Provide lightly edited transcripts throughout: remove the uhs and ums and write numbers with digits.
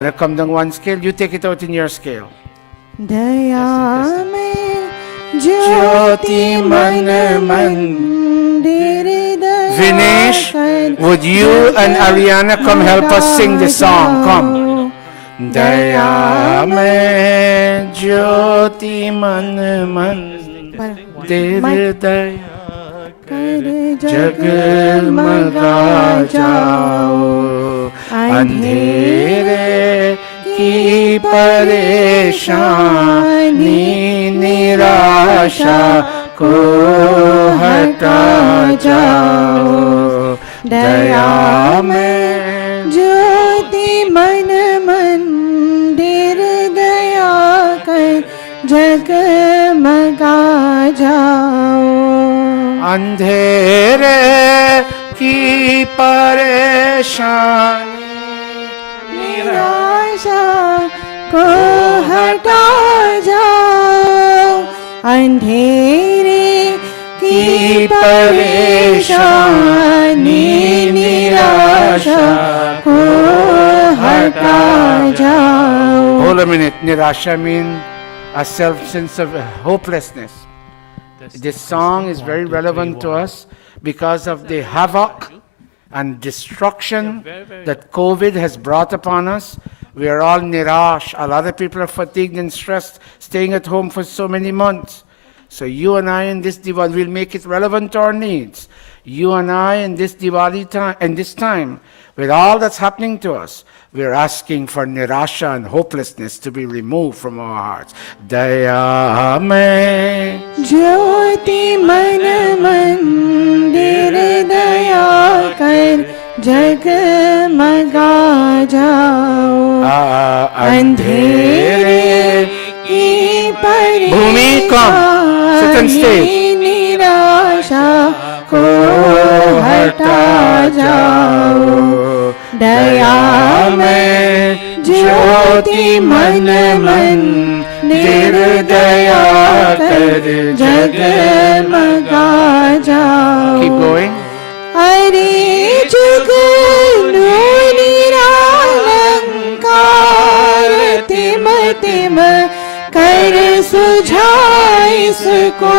Come down one scale, you take it out in your scale. दया में ज्योति मन मंदिर Vinesh, would you and Ariana come help us sing this song? Come. दया में ज्योति मन मंदिर दया कर जगमगा जाओ, अंधेरे की परेशानी निराशा को हटा जाओ, दया में ज्योति मन मंदिर दया कर जगमगा जाओ, अंधेरे की परेशानी निराशा को हटा जाओ, अंधेरे की परेशानी निराशा को हटा जाओ. Hold a minute. Nirasha means a sense of hopelessness. This song is very relevant to us because of the havoc and destruction that COVID has brought upon us. We are all nirash. A lot of people are fatigued and stressed, staying at home for so many months. So you and I in this Diwali will make it relevant to our needs. You and I in this Diwali time, in this time, with all that's happening to us, we are asking for nirasha and hopelessness to be removed from our hearts. Daya mein ज्योति मन मंदिर दया कर जगमगा जाओ, अंधेरे की Bhumi, come. Sit on stage. निराशा को हटा जाओ, दया में ज्योति मन मंदिर दया कर जगमगा जाओ. Keep going. अरे जुगनू निरालंकार तिम तिम कर सुझाए इसको,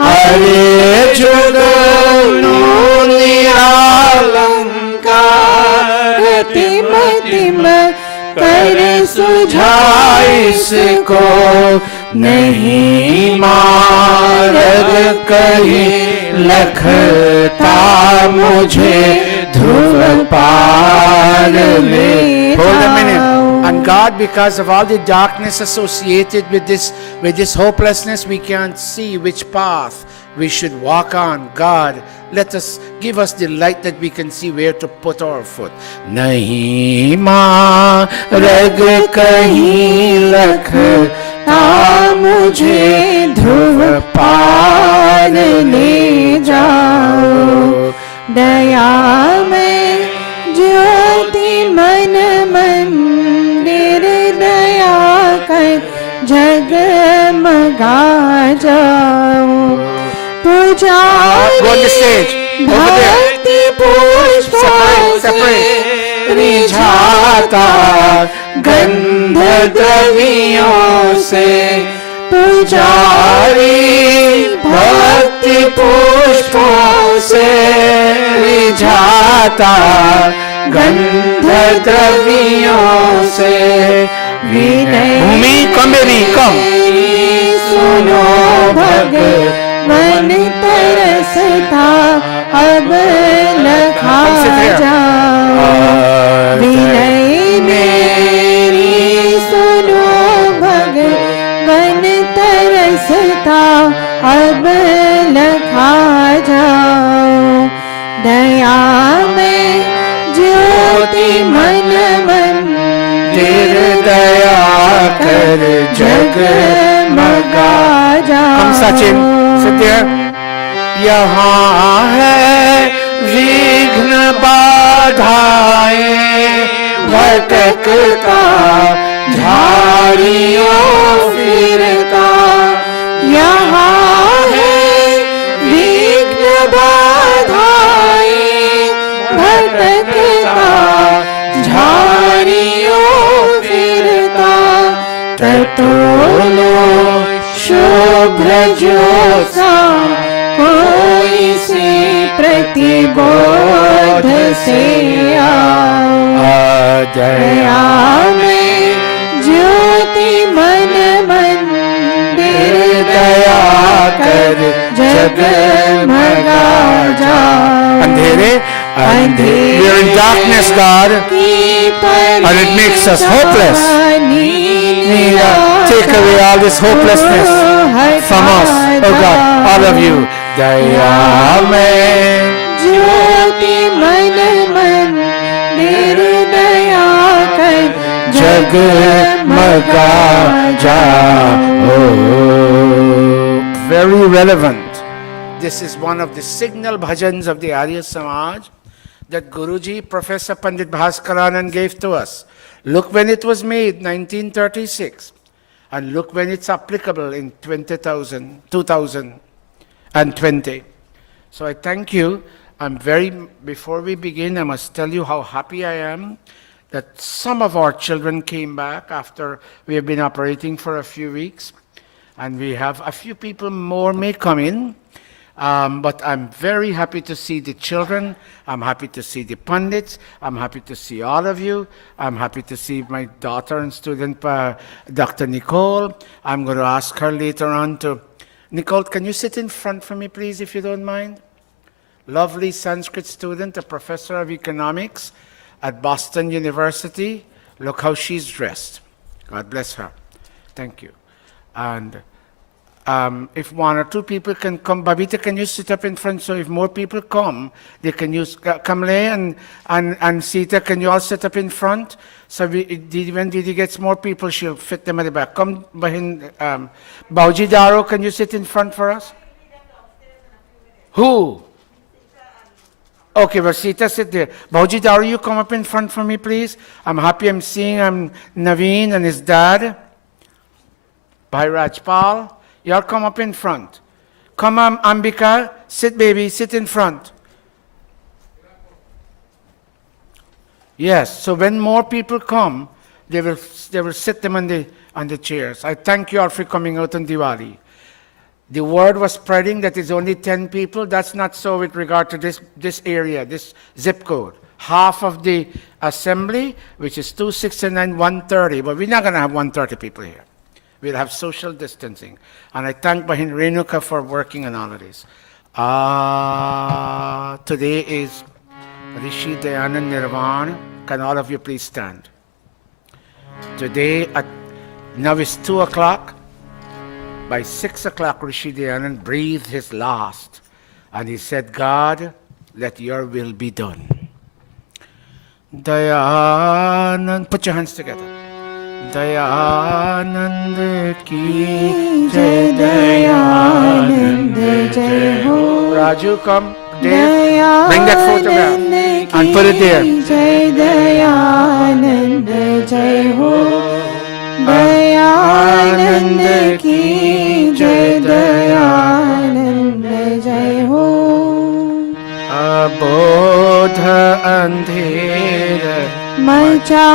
अरे जुगनू निरालंकार तिम तिम कर सुझाए इसको, नहीं मारग कहीं लखता मुझे ध्रुव पार ले. Hold a minute. And God, because of all the darkness associated with this hopelessness, we can't see which path we should walk on. God, give us the light that we can see where to put our foot. Nahi marg kahin lakhta mujhe dhruv paar le jao, दया में ज्योति मन मंदिर दया कर जगमगा जाओ, पुजारी भक्ति पुष्पों से रिझाता गंध द्रव्यों से, पुजारी भक्ति पुष्पों से रिझाता गंध द्रव्यों से. भूमि कम मेरी कम. सुनो भगवन तरसता अब लखा जाओ, विनय मेरी सुनो भगवन तरसता अब लखा जाओ, दया में ज्योति मन मंदिर दया कर जगमगा जाओ. Come Sachin, sit there. यहाँ है विघ्न बाधाएं भटकता झाड़ियों फिरता, यहाँ है विघ्न बाधाएं भटकता झाड़ियों भ्रजोसा कोई से प्रतिबोध से दया में ज्योति मन मंदिर दया कर जगमगा जा अंधेरे we are in darkness, God, and it makes us hopeless. Take away all this hopelessness from us, oh God, all of you. Daya mein ज्योति मन मंदिर दया कर जगमगा जाओ. Very relevant. This is one of the signal bhajans of the Arya Samaj that Guruji, Professor Pandit Bhaskaranand gave to us. Look when it was made, 1936, and look when it's applicable in 2020. So I thank you. Before we begin, I must tell you how happy I am that some of our children came back after we have been operating for a few weeks, and we have a few people more may come in. But I'm very happy to see the children. I'm happy to see the pundits. I'm happy to see all of you. I'm happy to see my daughter and student, Dr. Nicole. I'm going to ask her later on to... Nicole, can you sit in front for me, please, if you don't mind? Lovely Sanskrit student, a professor of economics at Boston University. Look how she's dressed. God bless her. Thank you. And... if one or two people can come, Babita, can you sit up in front? So if more people come, they can use Kamle and Sita, can you all sit up in front? So when Didi gets more people, she'll fit them at the back. Come behind. Bauji Daro, can you sit in front for us? Who? Okay, but Sita, sit there. Bauji Daro, you come up in front for me, please. I'm happy I'm seeing Naveen and his dad. Bhai Rajpal. Y'all come up in front. Come on, Ambika. Sit, baby. Sit in front. Yes. So when more people come, they will sit them on the chairs. I thank you all for coming out on Diwali. The word was spreading that it's only 10 people. That's not so with regard to this area, this zip code. Half of the assembly, which is 269, 130. But we're not going to have 130 people here. We'll have social distancing. And I thank Bahin Renuka for working on all of this. Today is Rishi Dayananda Nirvana. Can all of you please stand? Today, now it's 2 o'clock. By 6 o'clock, Rishi Dayananda breathed his last. And he said, God, let your will be done. Dayananda, put your hands together. Dayanand ki jai, Dayanand jai ho. Raju, come. Dave, bring that photograph and put it there. Jai Dayanand jai ho. Dayanand ki jai, Dayanand jai ho. Abodha andhera मचा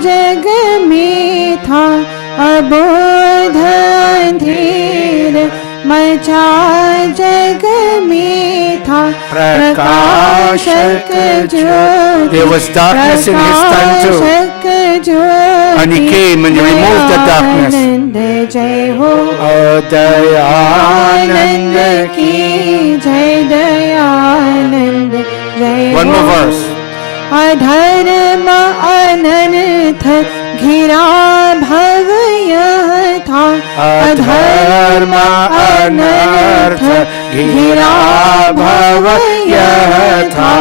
जग में था अबोध अंधेर मचा जग में था प्रकाशक ज्योति. There was darkness in his time too. And he came and he removed the darkness. जय हो Dayanand की जय, दयानंद जय हो. One more verse. अधर्म अनर्थ घिरा भव यह था. अधर्म अनर्थ घिरा भव यह था.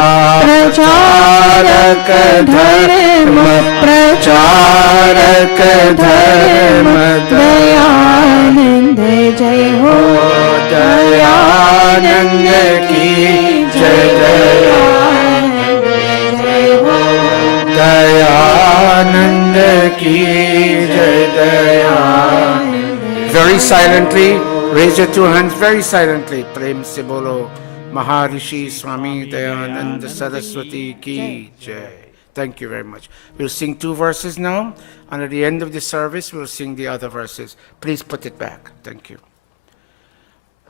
प्रचारक धर्म प्रचारक धर्म दयानंद जय हो. दयानंद की जय, दयानंद की जय, Dayanand. Very silently, raise your two hands very silently. Prem se bolo Maharishi Swami Dayananda Saraswati ki jai. Thank you very much. We'll sing 2 verses now, and at the end of the service, we'll sing the other verses. Please put it back. Thank you.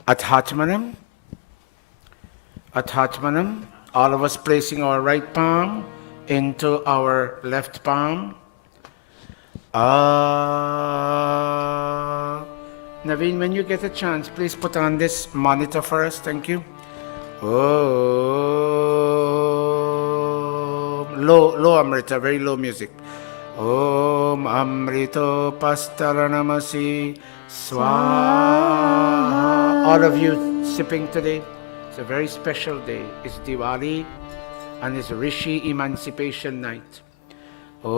Athatmanam. Athatmanam. All of us placing our right palm into our left palm. Naveen, when you get a chance, please put on this monitor for us. Thank you. Oh, low Amrita, very low music. Om Amrito Pastaranamasi Swaha. All of you sipping today. It's a very special day. It's Diwali and it's Rishi Emancipation Night. Om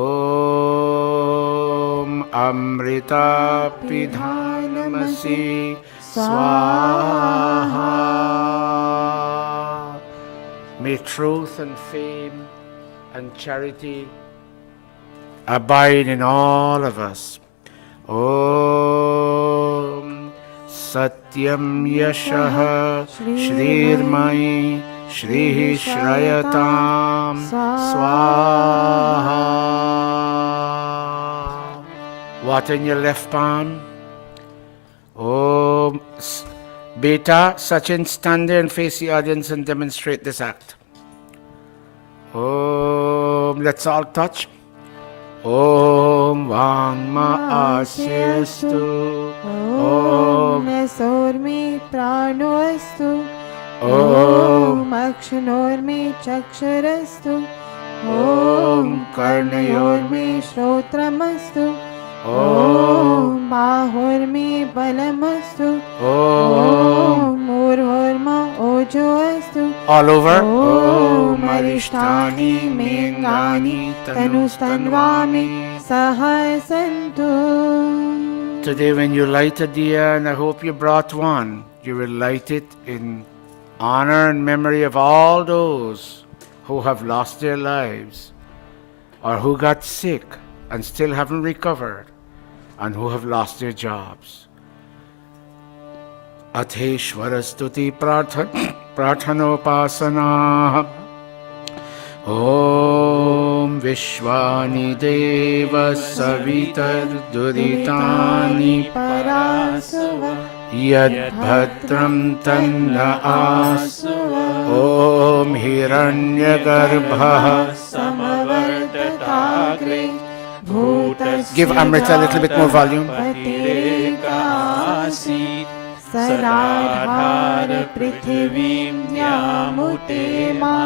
Amrita Pidhanamasi Swaha. May truth and fame and charity abide in all of us. Om Satyam Yashaha Shrirmai Shrihi Shrayatam Swaha. Water in your left palm. Om. Beta, Sachin, stand there and face the audience and demonstrate this act. Om. Let's all touch. Om Vangma Asyastu. Om Nasormi Pranostu. Om Akshanormi Chaksharastu. Om Karnayormi Shrotramastu. Om Bahurmi Balamastu. Om Urhorma Ojoastu. all over. Om Arishtani Mengani Tanustanvami Sahasantu. Today when you light a diya, and I hope you brought one, you will light it in honor and memory of all those who have lost their lives or who got sick and still haven't recovered and who have lost their jobs. Atheshwara stuti prarthanopasana. Om Vishwani Deva Savitar Duritani Parasuva Yad Bhadram Tanna Asu. Om Hiranyagarbha Samavartatagre Bhutasya Give Amrita a little bit more volume. Patirekaasi Saradhara Prithivim Yamutema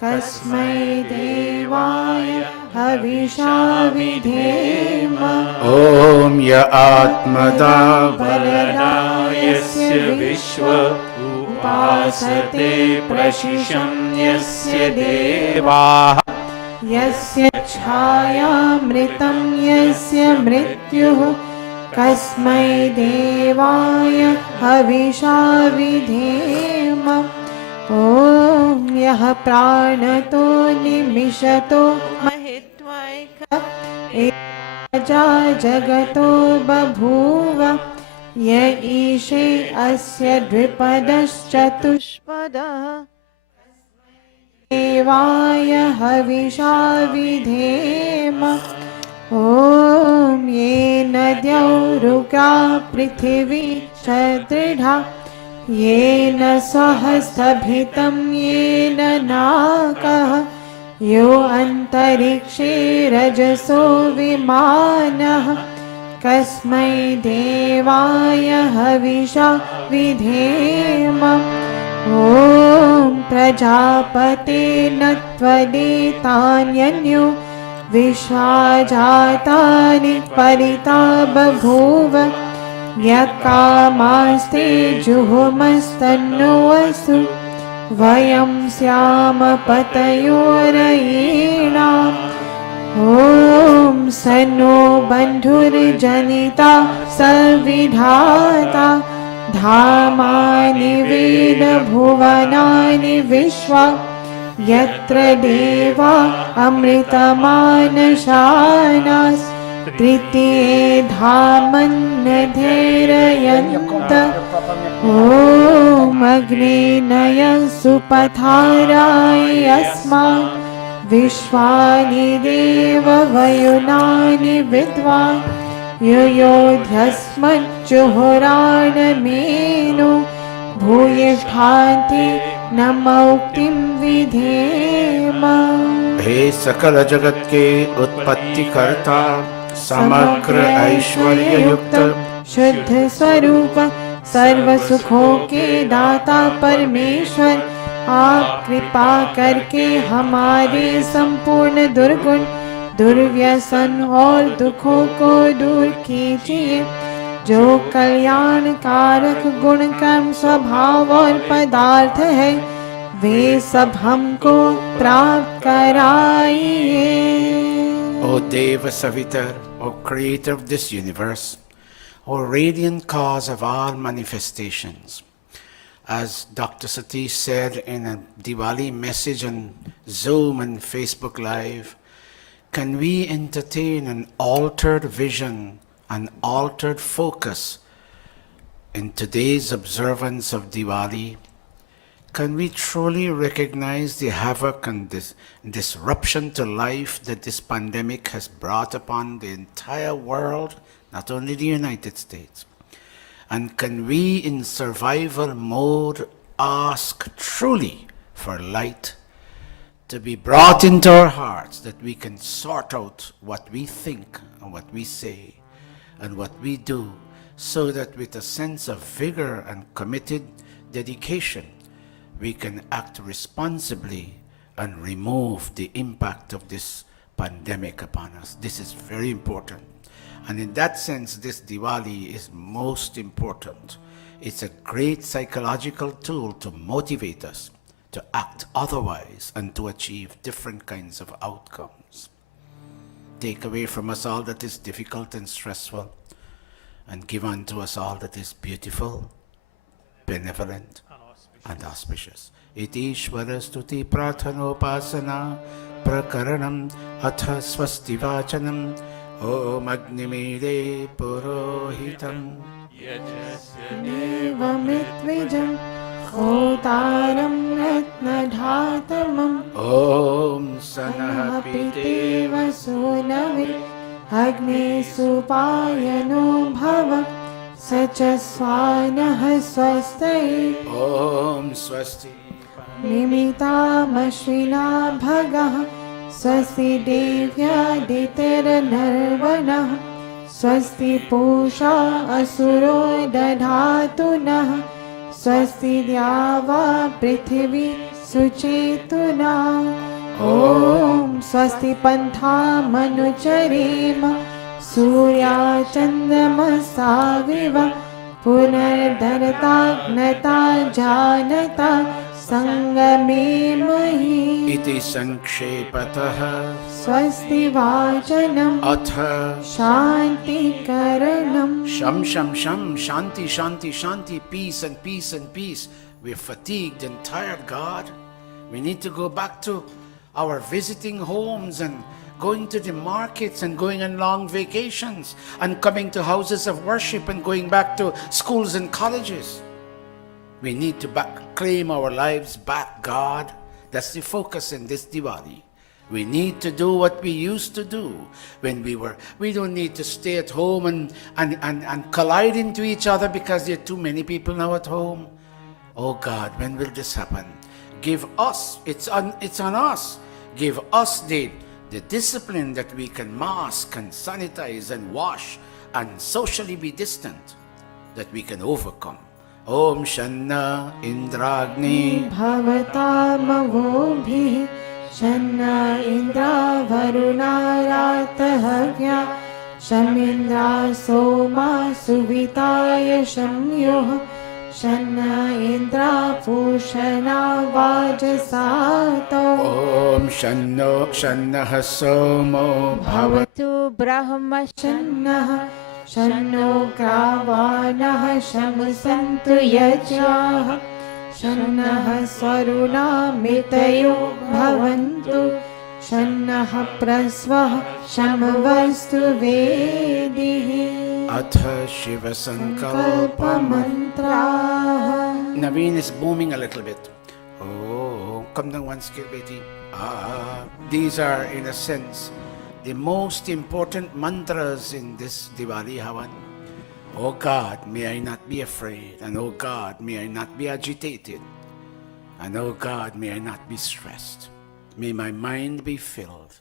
Kasmai Devaya Havisha Vidhema. Om Ya Atmada Varadayasya Vishwa Upasate Prashisham Yasya Deva Yasya Chhayamritam Yasya Mrityuh Kasmai Devaya Havisha Vidhema. Om Yah Pranato Nimishato Mahitvaika Eja Jagato Babhuva Ya Ishe Asya Dvipadaschatushpada Devaya Havisha Vidhema. Om Ye Nadyau Ruka Prithvi Chadridha Yena Sahastabhitam Yena Nakah Yo Antarikshe Rajaso Vimanah Kasmai Devaya Havisha Vidhema. Om Prajapate Natvaditanyanyo Vishajatani Parita Babhuva Yakamaste Juhumastanno Asu Vayam Syama Patayorayena. Om Sano Bandhur Janita Savidhata Dhamani Veda Bhuvanani Vishwa Yatra Deva Amritamanashanas Tritiye Dhaman Nedherayanta. Om Agni Naya Supatharai Asma Vishwani Deva Vayunani Vidva Yuyodhyasmat Juhurana Menu भूयिष्ठान्ते नमोक्तिं विधेम। हे सकल जगत के उत्पत्ति कर्ता, समग्र ऐश्वर्य युक्त, शुद्ध स्वरूप, सर्व सुखों के दाता परमेश्वर, आप कृपा करके हमारे संपूर्ण दुर्गुण, दुर्व्यसन और दुखों को दूर कीजिए। जो कल्याण कारक गुण कर्म स्वभाव और पदार्थ है, वे सब हमको प्राप्त कराइए। O Deva Savitar, O creator of this universe, O radiant cause of all manifestations. As Dr. Satish said in a Diwali message on Zoom and Facebook Live, can we entertain an altered vision, an altered focus in today's observance of Diwali? Can we truly recognize the havoc and disruption to life that this pandemic has brought upon the entire world, not only the United States? And can we, in survival mode, ask truly for light to be brought into our hearts, that we can sort out what we think and what we say and what we do, so that with a sense of vigor and committed dedication, we can act responsibly and remove the impact of this pandemic upon us. This is very important. And in that sense, this Diwali is most important. It's a great psychological tool to motivate us to act otherwise and to achieve different kinds of outcomes. Take away from us all that is difficult and stressful, and give unto us all that is beautiful, benevolent, and auspicious. Iti Ishvara Stuti Prathanopasana Prakaranam Atha Swasti Vachanam Om Agnimire Purohitam Devamitvijam Hotaram Ratnadhatamam Om Sanahapite Apiteva Sunave Agni Supayano Bhava Sachaswanah Swastai Om Swasti Nimitamashvina Bhagah Swasti Devya Ditirnarvanah Swasti Pusha Asuro Dadhatunah Swasti Dyava Prithvi Suchetuna Om Swasti Pantha Manucharema Surya Chandamasa Viva Punardarata Gnata Janata Sangame Mahi Iti Sankshepataha Swasti Vachanam Atha Shanti Karanam Sham Sham Sham Shanti Shanti Shanti, peace and peace and peace. We're fatigued and tired, God. We need to go back to our visiting homes and going to the markets and going on long vacations and coming to houses of worship and going back to schools and colleges. We need to claim our lives back, God. That's the focus in this Diwali. We need to do what we used to do when we don't need to stay at home and collide into each other because there are too many people now at home. Oh God, when will this happen? Give us, it's on us. Give us the discipline that we can mask and sanitize and wash and socially be distant, that we can overcome. Om Shanna Indragni Bhavatamavobhi Shanna Indra Varunaratahagya Shamindra Soma Suvitaya Shamyoh Shanna Indra Pushana Vajasato Om Shanna Somo Bhavatu Brahma Shanna Shanno Kravanah Shamsantu Yajah Shannah Swaruna Mitayo Bhavantu Shannah Prasvah Shamavastu Vedihi Atha Shiva Sankalpa Mantra. Naveen is booming a little bit. Oh, come down one scale, Betty. These are, in a sense, the most important mantras in this Diwali Havan. Oh God, may I not be afraid. And oh God, may I not be agitated. And oh God, may I not be stressed. May my mind be filled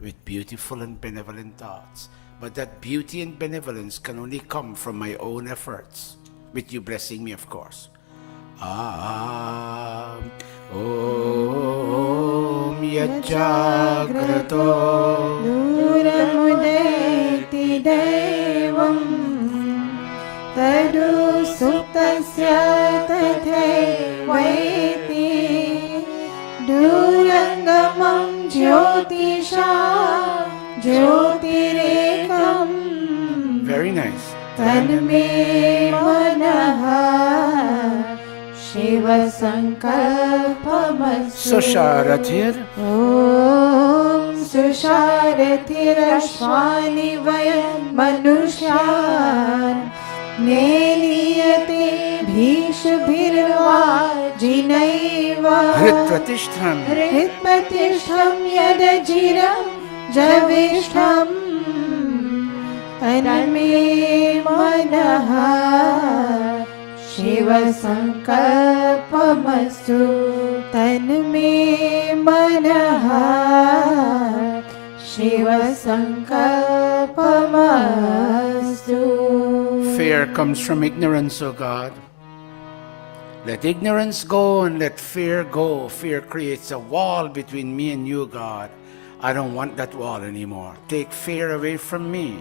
with beautiful and benevolent thoughts. But that beauty and benevolence can only come from my own efforts, with you blessing me, of course. Om Yajagrato Duramudeti Devam Tadu Suptasya Tathe Vaiti Durangamam Jyotisha Jyotirekam. Very nice. Tanme Manaha Shiva Sankalpamastu. Susharathir. Om Susharathirashvani Vayan Manushyan Neliyate Bhishbhirva Jinaiva Hritpratishtham. Hritpatishtham Yadajiram Javishtham Tanme Manaha Shiva Sankalpamastu. Tanme Manaha Shiva Sankalpamastu. Fear comes from ignorance, O God. Let ignorance go and let fear go. Fear creates a wall between me and you, God. I don't want that wall anymore. Take fear away from me,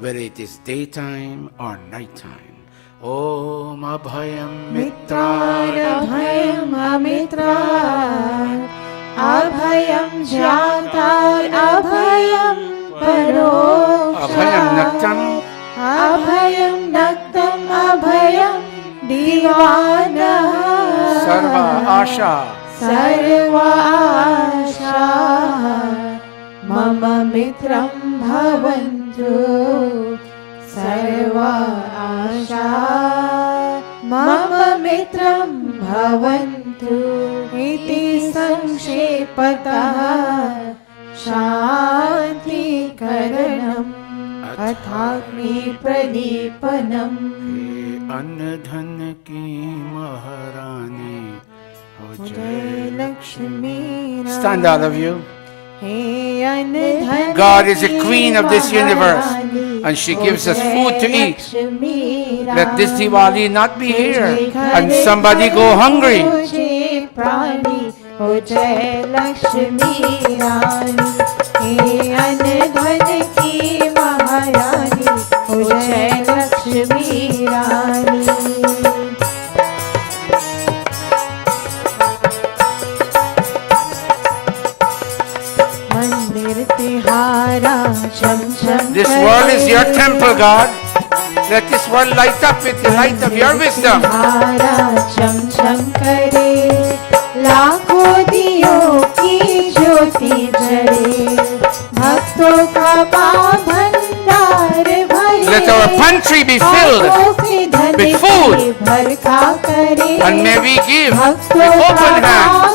whether it is daytime or nighttime. Om Abhayam Mitraya Abhayam Amitrar Abhayam Jatar Abhayam Paroksha Abhayam Naktam. Abhayam Naktam Abhayam Divana Sarva Asha. Sarva Asha Mama Mitram Bhavantu. Sarva Asha Mama Mitram Bhavantu. Iti Sankshepatāh Shanti Karanam Athagni Pradipanam. Anna Dhan ki Maharani Ho Jai Lakshmi. Stand, all of you. God God is the queen of this universe, and she gives us food to eat. Let this Diwali not be here and somebody go hungry. O Jai Lakshmi Rani, He Anadhan ki Maharani, O Jai Lakshmi Rani. This world is your temple, God. Let this world light up with the light of your wisdom. Cham cham kare, लाखों दियों की ज्योति जले, भक्तों का भंडार भरे. Let our pantry be filled with food, and may we give with open hands.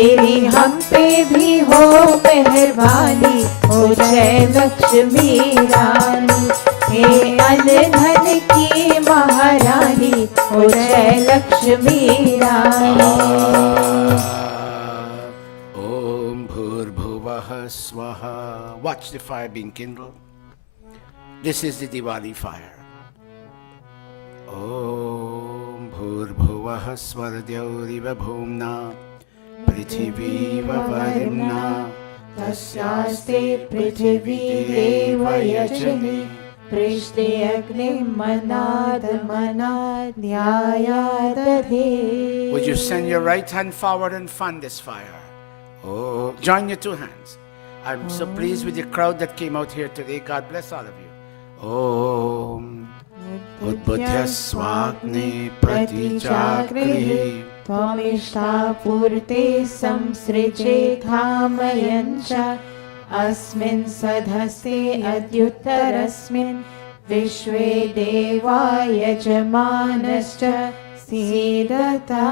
तेरी हम पे भी हो मेहरबानी, ओ जय लक्ष्मी रानी. हे अनधन की महारानी, ओ जय लक्ष्मी रानी. Om Bhurбhuvah Swaha. Watch the fire being kindled. This is the Diwali fire. Om Bhurбhuvah Swardyauриva Bhumna Prithvi Varimna तस्यास्ते पृथिवी देवयजने, पृष्ठे अग्निमनादमनाद्यायादधे. Would you send your right hand forward and fan this fire? Oh, join your two hands. I'm so pleased with the crowd that came out here today. God bless all of you. Om Udbudhya Swagni Pratijagrihi त्वमिष्टापूर्ते संसृजे धामयञ्च अस्मिन् सधस्ते अद्युत्तरस्मिन् विश्वे देवा यजमानश्च सीदता.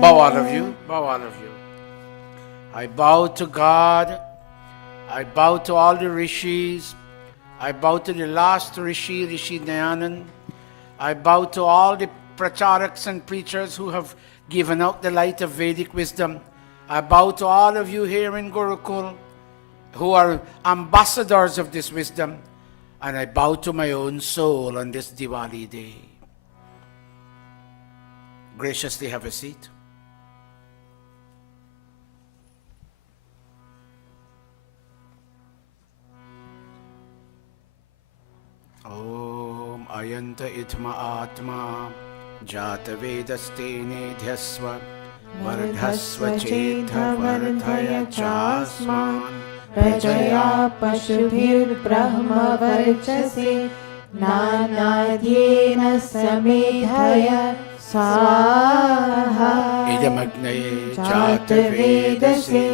Bow all of you. Bow all of you. I bow to God I bow to all the rishis. I bow to the last rishi, Rishi Dayananda. I bow to all the pracharaks and preachers who have given out the light of Vedic wisdom. I bow to all of you here in Gurukul who are ambassadors of this wisdom. And I bow to my own soul on this Diwali day. Graciously have a seat. Om Ayanta Itma Atma Jata Vedaste Nedhyasva Vardhasva Chetha Vardhaya Chasman प्रजया पशुभिर्ब्रह्म वर्चसे नानाद्येन समेधय स्वाहा Idamagnaye Jatavedase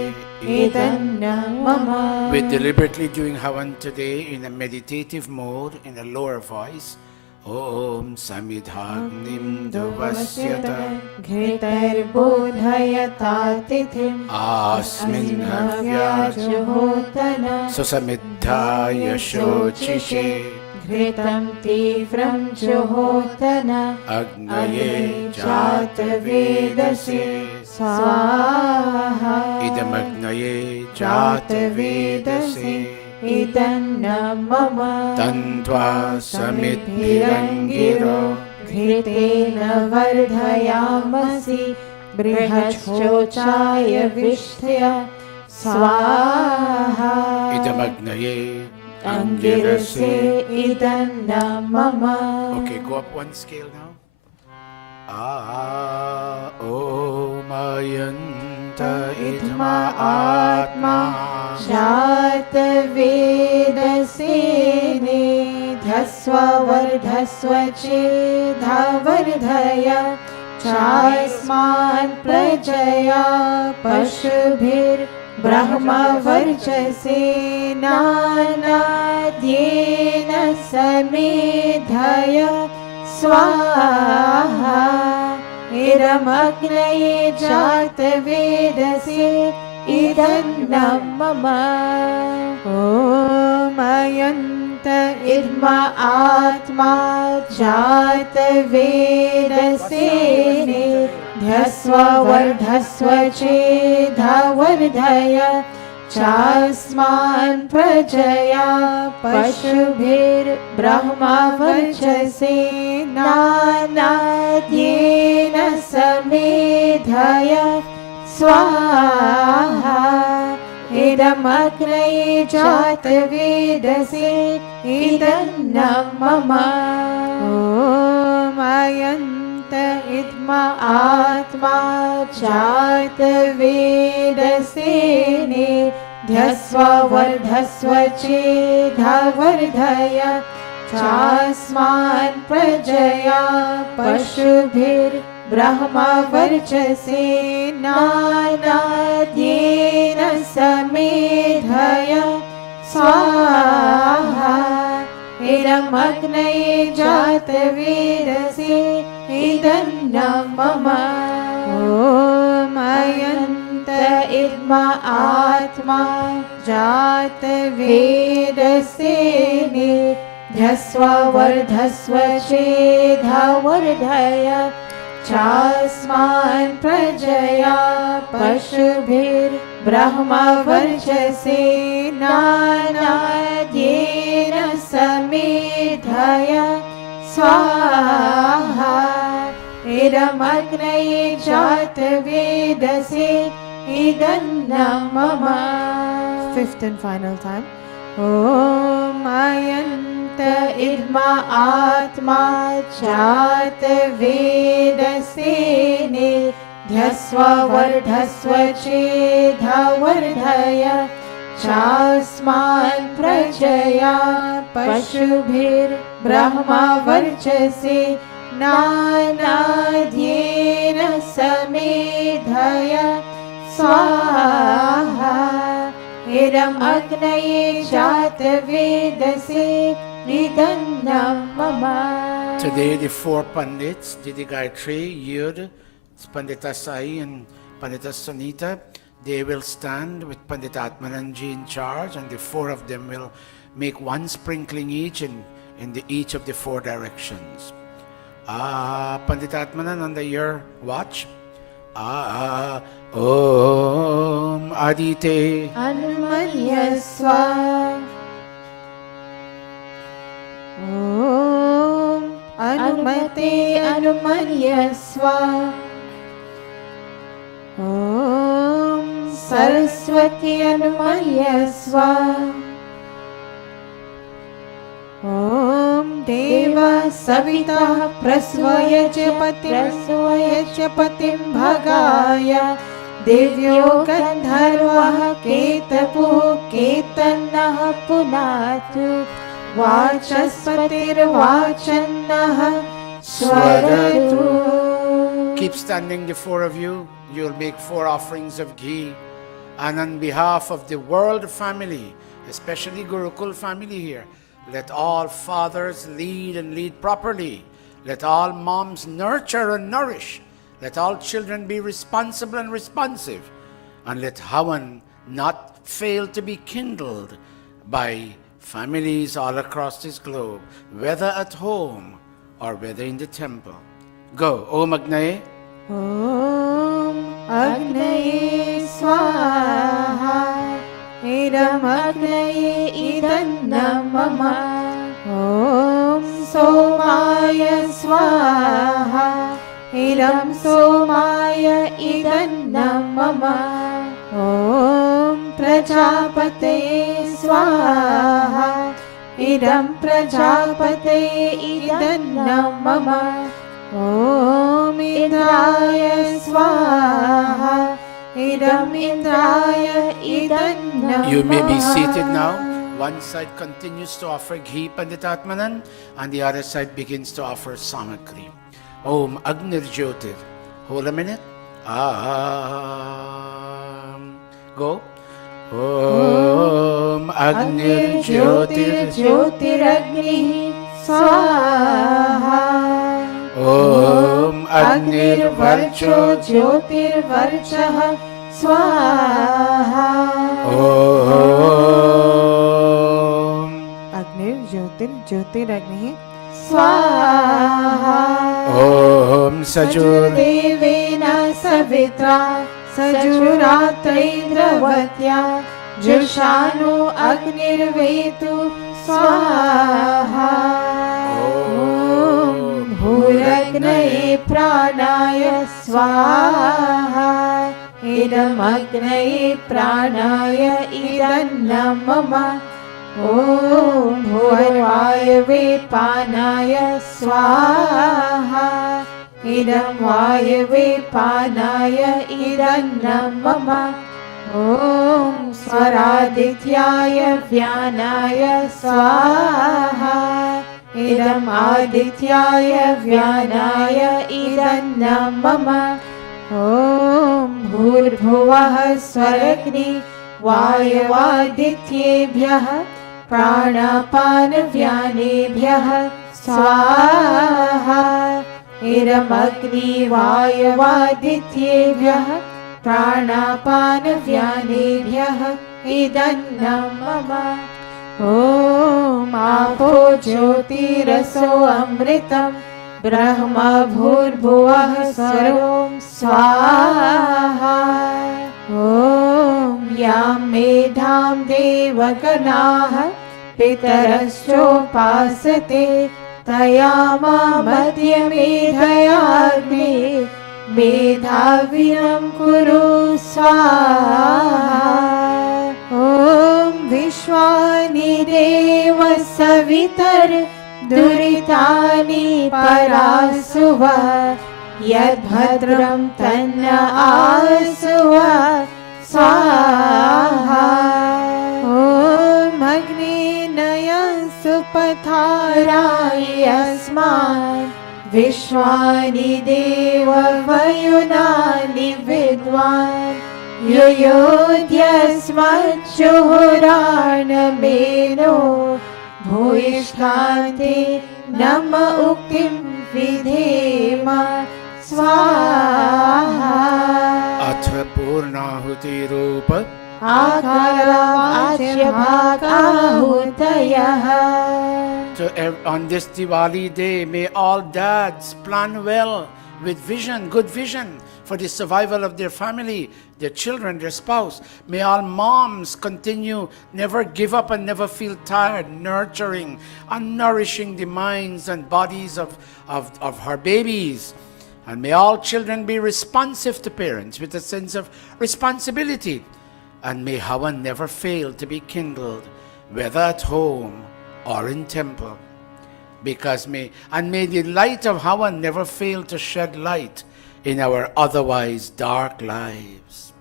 Idanna mama. We're deliberately doing Havan today in a meditative mode, in a lower voice. Om Samidhagnim Davasyata Ghritarboodhayata tithim Asmin Havyaj Juhotana Susamidhaya Shochishe Ghritam tivram Juhotana Agnaye Jatavedase Swaha Idamagnaye Jatavedase Idanna mama. Tantva Samidbhirangiro Ghritena vardhayamasi Brihachchocaya vishtaya Swaha Idamagnaye Angirase Idanna mama. Okay, go up one scale now. Om Ayanta Idma Atma Jata vedasene Dhasva vardhasva chedha vardhaya Chasman prajaya Pashubhir Brahma varchase Nanadyena samedhaya Swaha Idamagnaye jata vedase Idanna mama. Om Ayanta idma atma Jata vedasene Dhyasva vardhasva chedha vardhaya Chasman prajaya Pashubhir Brahma varchase Nanadyena samedhaya Swaha Idamagnaye jata vedase Idanna mama. Om Ayanta idma atma Jata vedasene Dhyasva vardhasva chedha vardhaya Chasman prajaya Pashubhir Brahma varchase Nanadyena samedhaya Swaha Idamagnaye jata vedase Idanna mama. Om Ayanta idma atma Jata vedasene Dhyasva vardhasva chedha vardhaya Chasman prajaya Pashubhir Brahma varchase Nanadyena samedhaya Swaha Idamagnaye jata vedase Idanna mama. Fifth and final time. Om Ayanta idma atma Jata vedasene Dhyasva vardhasva chedha vardhaya Chasman prajaya Pashubhir Brahma varchase Nanadyena samedhaya Swaha Idamagnaye jata vedase Idanna mama. Today the four Pandits, Didi Gayatri, Yud, Pandita Sai and Pandita Sunita, They will stand with Pandit Atmananji in charge, and the four of them will make one sprinkling each in each of the four directions. Pandit Atmanan, under your watch. Om Adite Anumalya Swa. Om Anumate Anumalya Swa. Om Saraswati Anumalya Swa. Om Deva Savita Prasvaya Patim Bhagaya Devyo Gandharvah Ketapu Ketanah Punatu Vachaspatir Vachanah Swaratu. Keep standing, the four of you. You'll make four offerings of ghee. And on behalf of the world family, especially Gurukul family here, let all fathers lead and lead properly. Let all moms nurture and nourish. Let all children be responsible and responsive. And let Havan not fail to be kindled by families all across this globe, whether at home or whether in the temple. Go, Om Agnaye. Om Agnaye Swaha. Idam Agnaye Idam Mama. Om Somaya Swaha. Idam Somaya Idam Mama. Om Prajapataye Swaha. Idam Prajapataye Idam Mama. Om Indraya Swaha. Idam Indraya Idam Mama. You may be seated now. One side continues to offer ghee, Pandit Atmanan, and the other side begins to offer samakri. Om Agnir Jyotir. Hold a minute. Go. Om Agnir Jyotir Jyotiragni Swaha. Om Agnir Varcho Varcho Jyotirvarchah Swaha. Om Agnir Jyotiragni Swaha. Om Sajur Devena Savitra Sajuratraindravatya Jushanu Agnirvetu Swaha. Om Bhuragnaye Pranaya Swaha. Idam Agnaye Pranaya Idam Mama. Om Bhurvayave Panaya Swaha. Idam Vayave Panaya Idam Mama. Om Swaradityaya Vyanaya Swaha. Idam Adityaya Vyanaya Idam Mama. Om Bhurbhuvah Swaragni Vayavadityebhyah Pranapan Vyanebhyah Swaha. Idam Agni Vayavadityebhyah Pranapan Vyanebhyah Idam Mama. Om Apo Jyotiraso Amritam Brahma Bhurbhuvah Sarvam Swaha. Om Yam Medham Devaganaah Pitaraschopasate Tayama Madhyamedhayagni Medhavinam Kuru Swaha. Om Vishwani Deva Savitar Duritani Parasuva Yadbhadram Tanna Asuva Swaha. Om Agni Nayan Supatharai Asman Vishwani Deva Vayunani Vidwan Yuyodhyasmachuhuranameno Bhuishkanti Nama Uktim Vidhema Swaha. Atha पूर्णाहुति रूप आकाराच्यभागाहुतयः. So on this Diwali day, may all dads plan well with vision, good vision for the survival of their family, their children, their spouse. May all moms continue, never give up and never feel tired, nurturing and nourishing the minds and bodies of her babies. And may all children be responsive to parents with a sense of responsibility. And may Havan never fail to be kindled, whether at home or in temple. May the light of Havan never fail to shed light in our otherwise dark lives.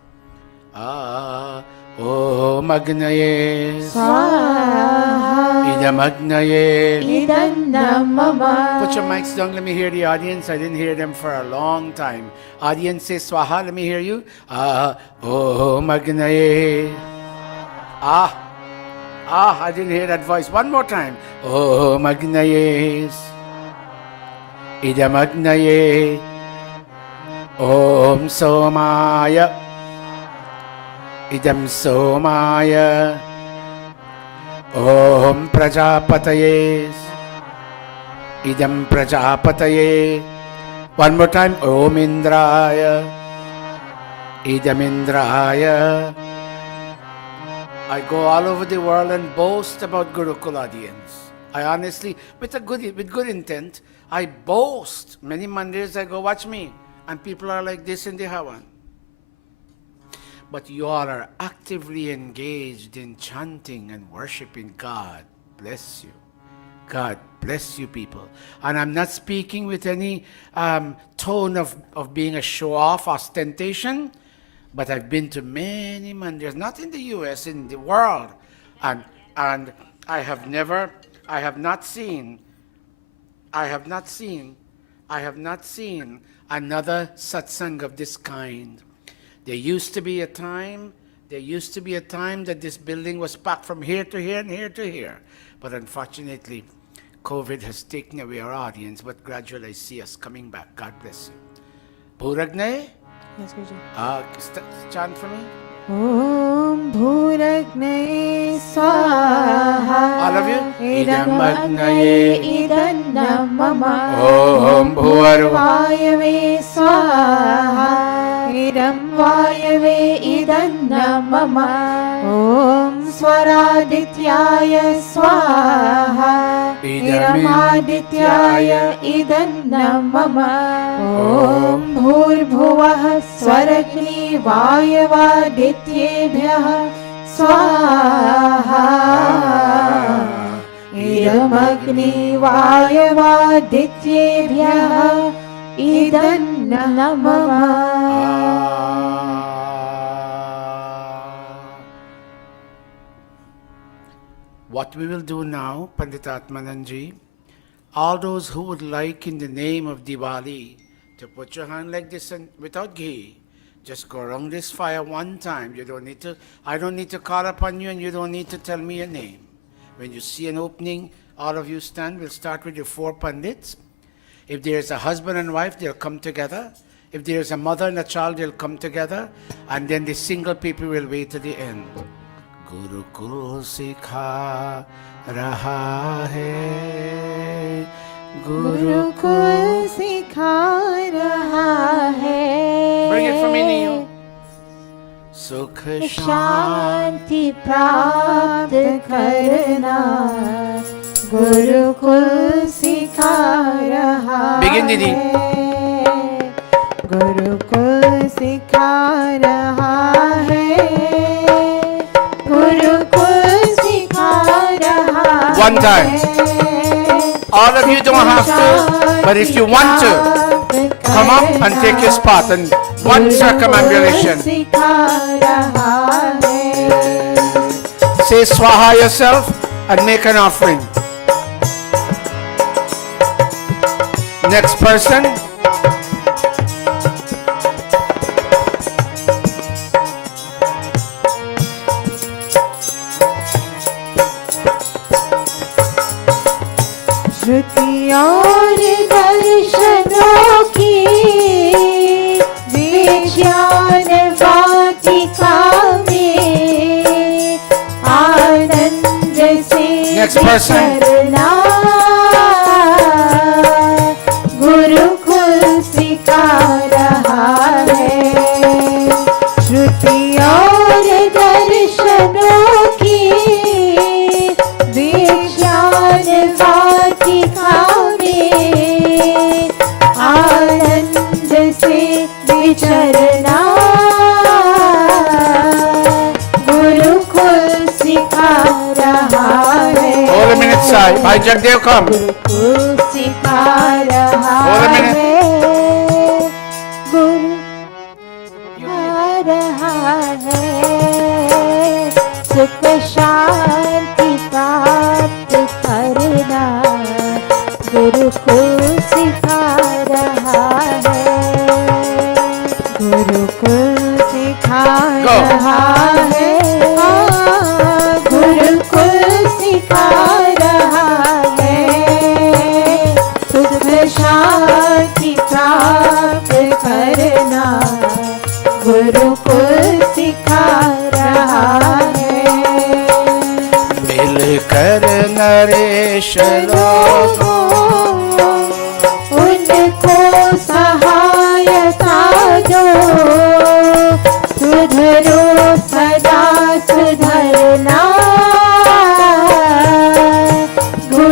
Om Agnaye Swaha. Idam Agnaye. Idam mama. Put your mics down, let me hear the audience. I didn't hear them for a long time. Audience say Swaha, let me hear you. Om Agnaye. I didn't hear that voice. One more time. Om Agnaye. Idam Agnaye. Om Somaya. Idam Somaya. Om Prajapataye. Idam Prajapataye. One more time. Om Indraya. Idam Indraya. I go all over the world and boast about Gurukula audience. I honestly, with good intent, I boast. Many Mondays I go, watch me, and people are like this in the Havan. But you all are actively engaged in chanting and worshiping God. Bless you. God bless you people. And I'm not speaking with any tone of being a show-off, ostentation. But I've been to many mandirs, not in the US, in the world, and I have not seen another satsang of this kind. There used to be a time that this building was packed from here to here and here to here. But unfortunately, COVID has taken away our audience, but gradually I see us coming back. God bless you. Puragne? Yes, Guruji. Chant for me. Om Bhuragnaye Swaha. All of you. Idam Agnaye Idam mama. Om Vayave Swaha. Idam Vayave Idam mama. Om Swaradityaya Swaha. Idam Adityaya Idam mama. Om Bhurbhuvah Swaragni Vayavadityebhyah Swaha. Idam Agni Vayavadityebhyah Idam namah. What we will do now, Pandit Atmananji, all those who would like in the name of Diwali to put your hand like this and without ghee, just go around this fire one time. I don't need to call upon you and you don't need to tell me your name. When you see an opening, all of you stand. We'll start with your 4 Pandits. If there's a husband and wife, they'll come together. If there's a mother and a child, they'll come together. And then the single people will wait to the end. Gurukul sikha raha hai. Gurukul sikha raha hai. Bring it for me, Neil. Sukh Shanti प्राप्त करना गुरुकुल सिखा रहा Begin, Didi. है गुरुकुल सिखा रहा है गुरुकुल सिखा रहा One time. है All of you don't have to, but if you want to, come up and take your spot and one circumambulation. Say Swaha yourself and make an offering. Next person. श्रुति और दर्शनों की विज्ञान person. करना गुरुकुल सिखा रहा है। श्रुति और दर्शनों की विज्ञान वाटिका में आनंद से विचरना गुरुकुल सिखा रहा है। Hold a minute, Sai. Bhai Jagdev, come. Gurukul सिखा रहा Hold a minute. है। गुरु सिखा रहा है। सुख शांति प्राप्त करना गुरुकुल सिखा रहा है। गुरुकुल सिखा Go. रहा है। गुरुकुल सिखा रहा है। सुख शांति प्राप्त करना गुरुकुल सिखा रहा है। मिलकर नरेश लोगों उनको सहायता दो। सुधरो सदा सुधरना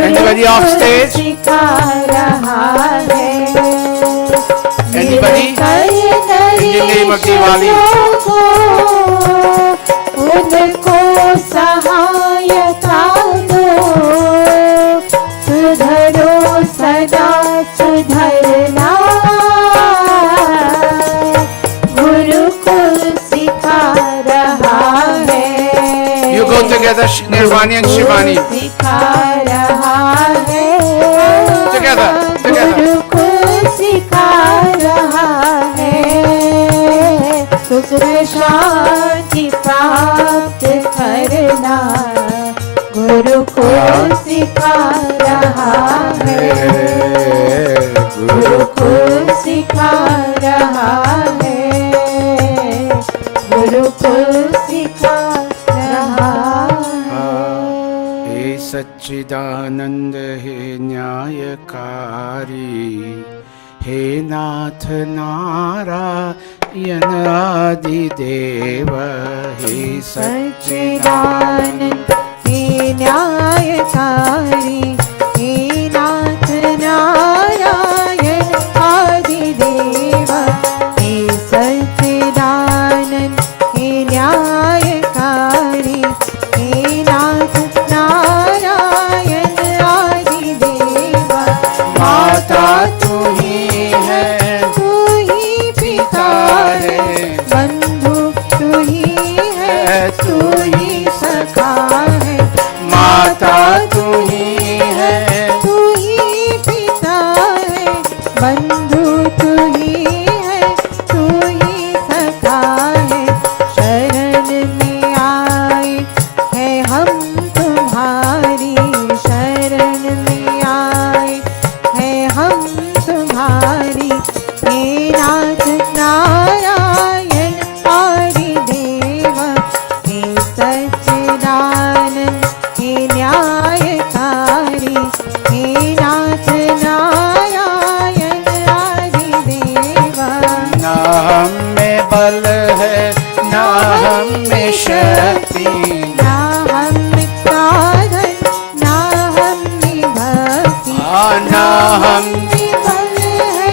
Anybody off stage? सिखा रहा है। Anybody? In the name of Diwali. उनको सहायता दो। सुधरो सदा सुधरना गुरुकुल सिखा रहा है। You go together, Nirvani and Shivani. सिखा रहा है। Together, together. गुरुकुल सिखा रहा है। सुख शांति प्राप्त करना गुरुकुल सिखा रहा है। गुरुकुल सिखा रहा है। गुरुकुल सिखा रहा है। हे सच्चिदानंद हे न्यायकारी, हे नाथ नारायण आदिदेव, हे सच्चिदानंद सच्चिदानंद हे न्यायकारी, हे नाथ नारायण आदिदेव। हे सच्चिदानंद हे न्यायकारी, हे नाथ नारायण आदिदेव। माता तू ही है, तू ही पिता है, बंधु तू ही है, तू ही सखा है। माता तू ही है, तू ही पिता है, बंधु तू ही है, तू ही सखा है। शरण में आए हैं हम तुम्हारी, शरण में आए हैं हम तुम्हारी। हे नाथ नारायण आदिदेव, हे सच्चिदानंद हे न्यायकारी, हे नाथ नारायण आदिदेव। ना हम में बल है ना हम में शक्ति, ना हम में साधन ना हम में भक्ति, ना हम में बल है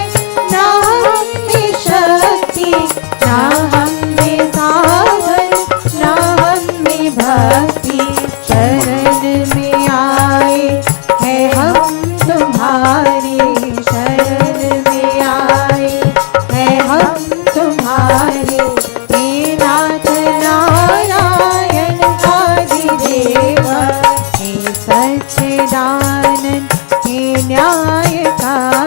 ना हम में शक्ति, ना हम में साधन ना हम में भक्ति। शरण में आए हैं हम तुम्हारी, शरण में आए हैं हम तुम्हारी। हे नाथ नारायण आदिदेव, हे सच्चिदानंद हे न्यायकारी।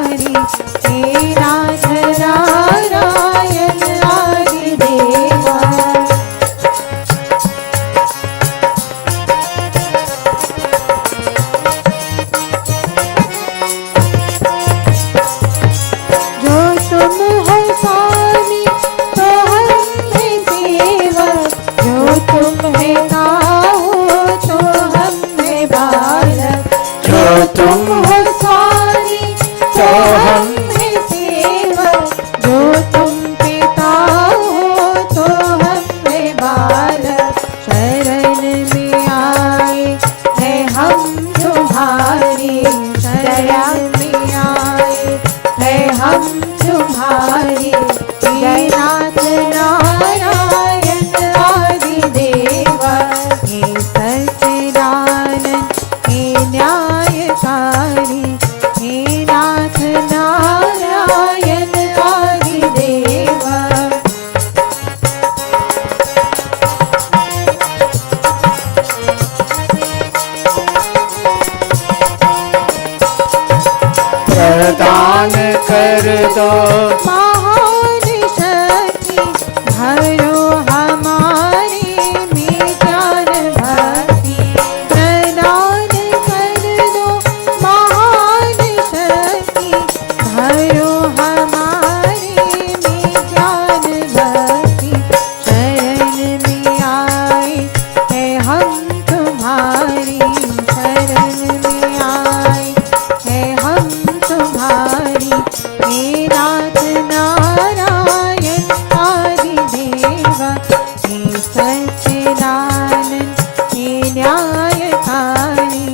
सच्चिदानंद हे न्यायकारी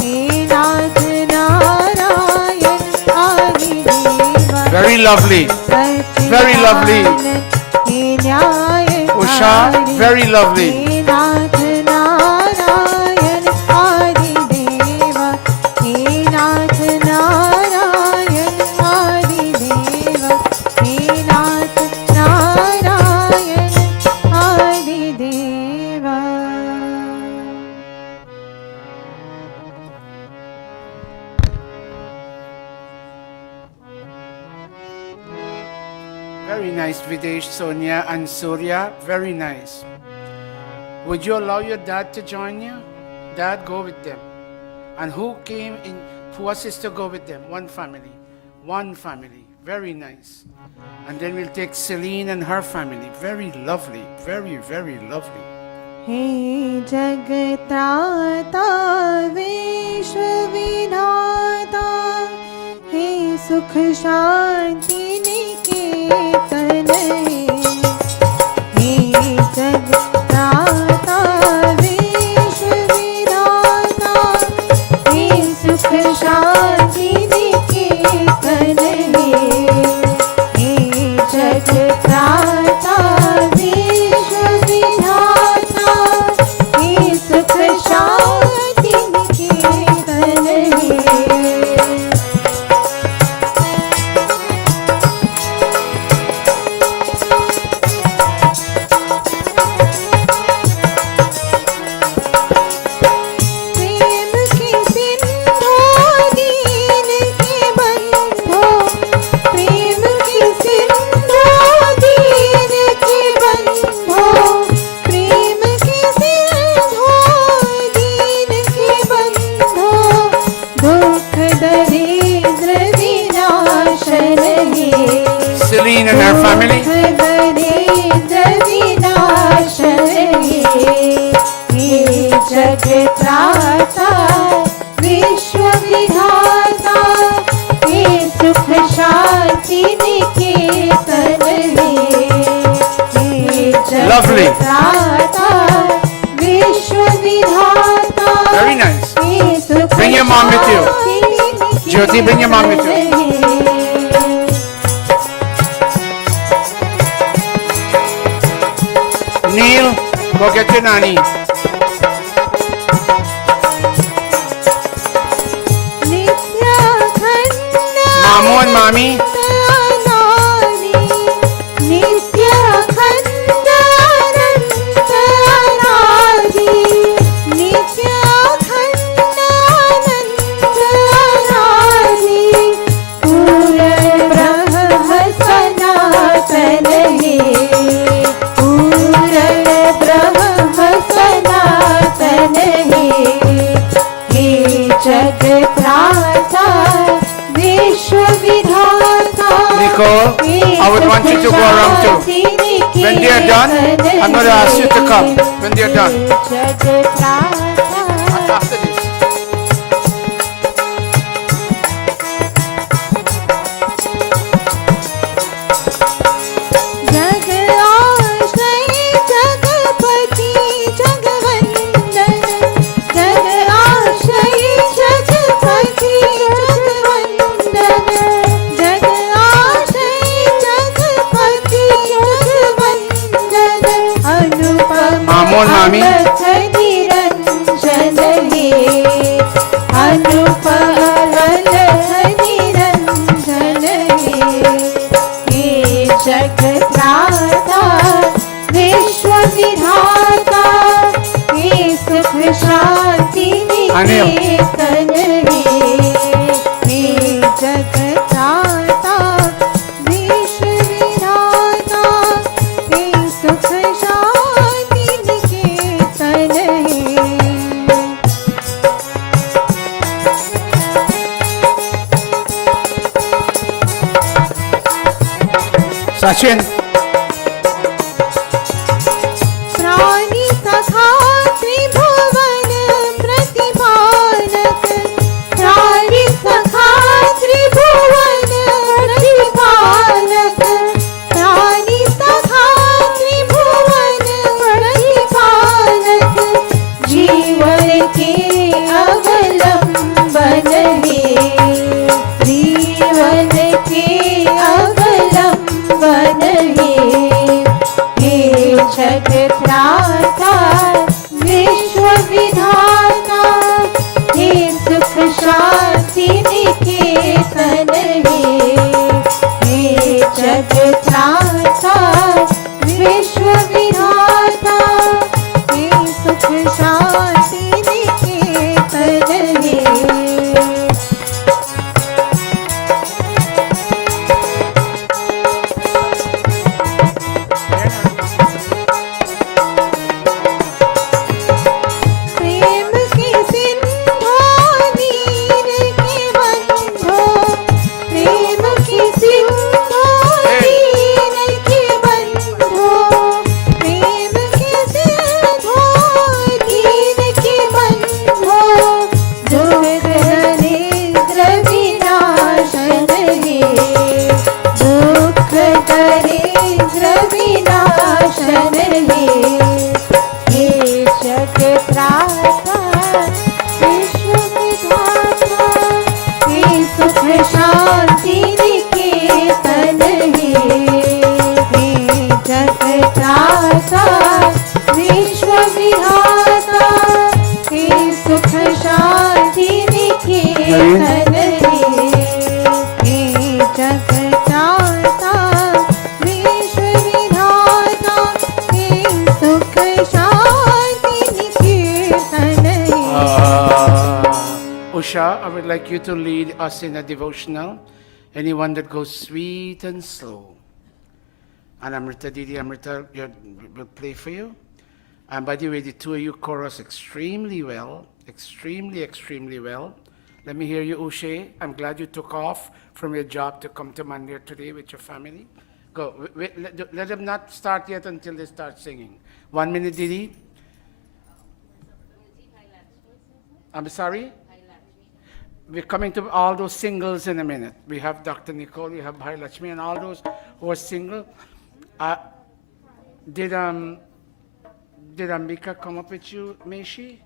हे नाथ Narayan आदिदेवा Very lovely. Very lovely. Hey न्यायकारी Usha, very lovely. Hey Nath Narayan आदिदेवा hey Nath Narayan आदिदेवा hey Nath Narayan आदिदेवा. Very nice, Videsh, Sonia, and Surya. Very nice. Would you allow your dad to join you? Dad, go with them. And who came in? Who was to go with them? One family. One family. Very nice. And then we'll take Celine and her family. Very lovely. Very, very lovely. हे जगत्राता विश्व विधाता हे सुख शांति निकेतन हे जगत्राता विश्व विधाता हे सुख शांति निकेतन हे जगत्राता विश्व विधाता हे सुख शांति निकेतन प्रेम के सिंधु दीन के बंधो प्रेम के सिंधु दीन के बंधो प्रेम के सिंधु दीन के बंधो दुख दरिद्र विनाशन हे Celine and her family. दरिद्र विनाशन हे जगत्राता विश्व विधाता हे सुख शांति निकेतन हे Lovely. जगत्राता विश्व विधाता Very nice. हे सुख Bring your mom with you. Shanti Jyoti, bring your mom with you. Neil, go get your nanny. Mamu and Mami. जगत्राता विश्व विधाता Nicole, I would want you to go around too. When they are done, I'm going to ask you to come. When they are done. After this. जग आश्रय जगपति जगवंदन जग आश्रय जगपति जगवंदन जग आश्रय जगपति जगवंदन अनुपम Mamu and Mami. Niranjan हे अनुपम निरंजन हे जगत्राता विश्व विधाता हे सुख शांति निकेतन हे जगत्राता विश्व विधाता हे सुख शांति निकेतन Sachin, प्राणी सखा त्रिभुवन प्रतिपालक प्राणी सखा त्रिभुवन प्रतिपालक प्राणी सखा त्रिभुवन प्रतिपालक विधाता हे सुख शांति निकेतन हे जगदाता विश्व विधाता हे सुख Shanti Niketan Usha, I would like you to lead us in a devotional, anyone that goes sweet and slow. And Amrita Didi, Amrita will play for you. And by the way, the two of you chorus extremely well, extremely well. Let me hear you, Ushe. I'm glad you took off from your job to come to Mandir today with your family. Go. Let them not start yet until they start singing. 1 minute, Didi. I'm sorry? We're coming to all those singles in a minute. We have Dr. Nicole, we have Bhai Lakshmi, and all those who are single. Did Ambika come up with you, Meshi?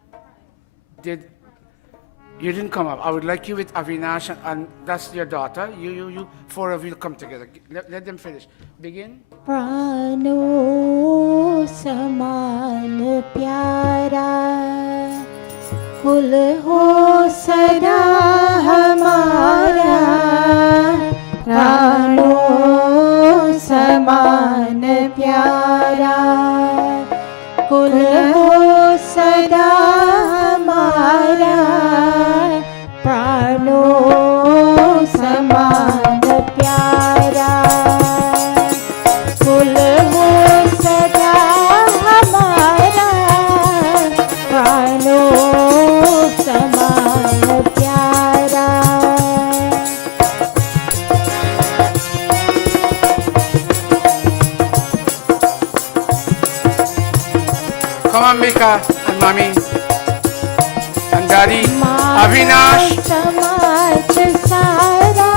You didn't come up. I would like you with Avinash, and that's your daughter. You, four of you come together. Let them finish. Begin. प्राणो समान प्यारा कुल हो सदा हमारा प्राणो समान प्यारा कुल हो सदा हमारा प्राणो समान प्यारा कुल हो सदा हमारा प्राणो समान प्यारा Come on, Mika and Mommy and Daddy. Avinash. समाज सारा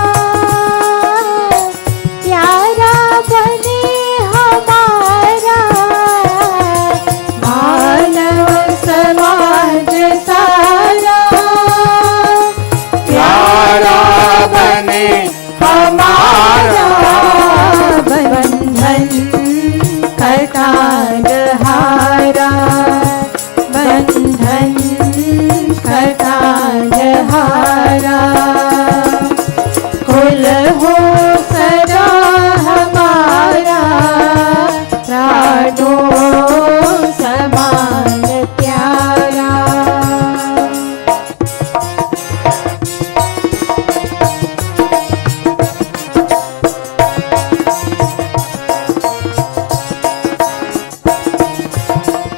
प्यारा बने हमारा मानव समाज सारा प्यारा बने हमारा बंधन कटार हारा बंधन कटार हारा कुल हो सदा हमारा प्राणो समान प्यारा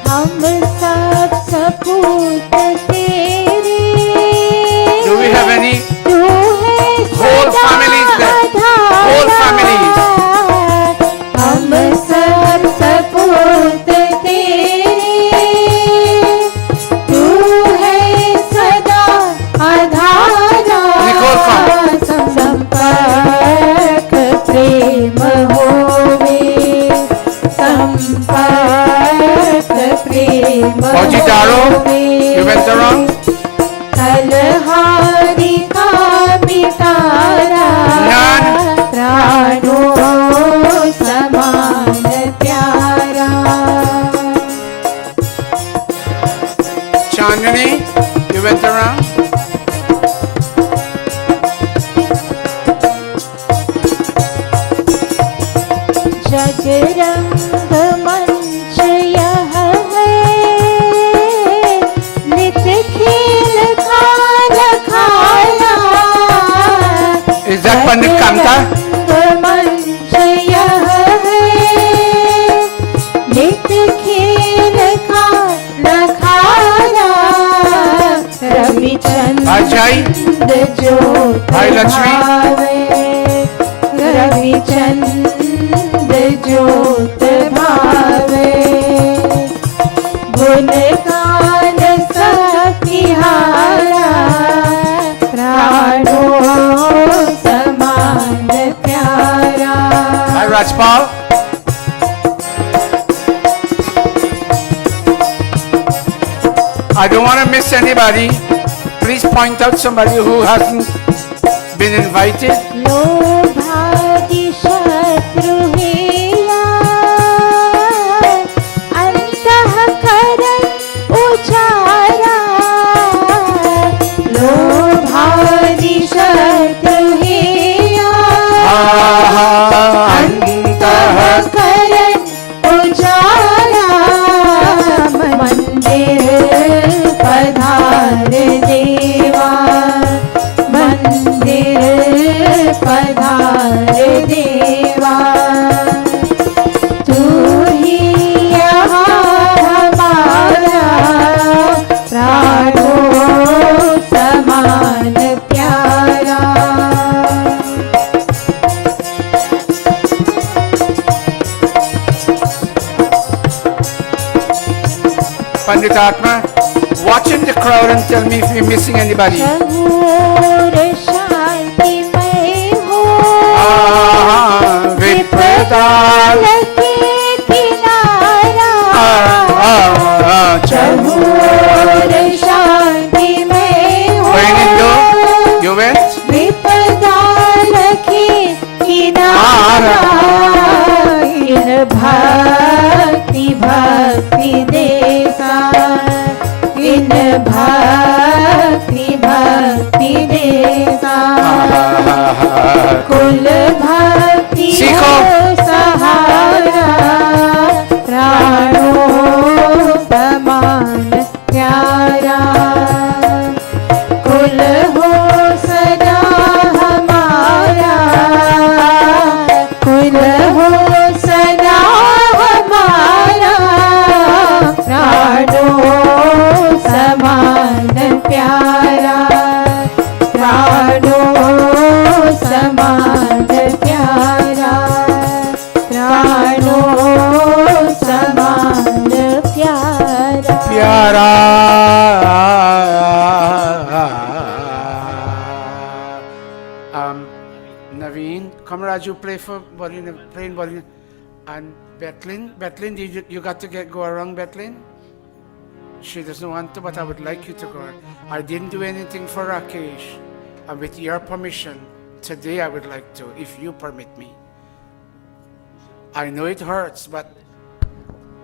हम सब सपूत तेरे Do we have any तू है whole सदा families there? Whole families. हम सब सपूत तेरे तू है सदा आधारा Nicole, come. संपर्क प्रेम होवे संपर्क प्रेम Fauji Daro, you went around. Kalahari का मिटारा None. प्राणो समान प्यारा Chandani, you went around. जगरंग मंच यह है नित्य खेल खाल खाया Is that Pandit Kamta? जगरंग मंच यह है नित्य खेल खाल खाया रविचंद्र Ajay, ज्योत Bhai Lakshmi. भावे रविचंद्र ज्योत भावे गुण गान सखिहारा प्राणो समान प्यारा Hi Rajpal. I don't want to miss anybody. Please point out somebody who hasn't been invited. लोभादि शत्रु हेया अंतःकरण Pandit Atma, watch in the crowd and tell me if you're missing anybody. चहुर शांतिमय हो विप्रदा लगे किनारा चहुर शांतिमय हो Going Indo, you went? विपदा लगे किनारा इन भक्ति भक्ति देसा इन भक्ति भक्ति देसा कुल भक्ति सीखो। सहारा प्राणों समान प्यारा कुल हो सदा हमारा कुल हो सदा हमारा प्राणों समान प्यारा प्राणों समान प्यारा प्राणों समान प्यारा Pyara. Naveen, come Raju, play for Bolina, playing Bolina. And Bethlyn, you got to go around Bethlyn? She doesn't want to, but I would like you to go. I didn't do anything for Rakesh. And with your permission, today I would like to, if you permit me. I know it hurts, but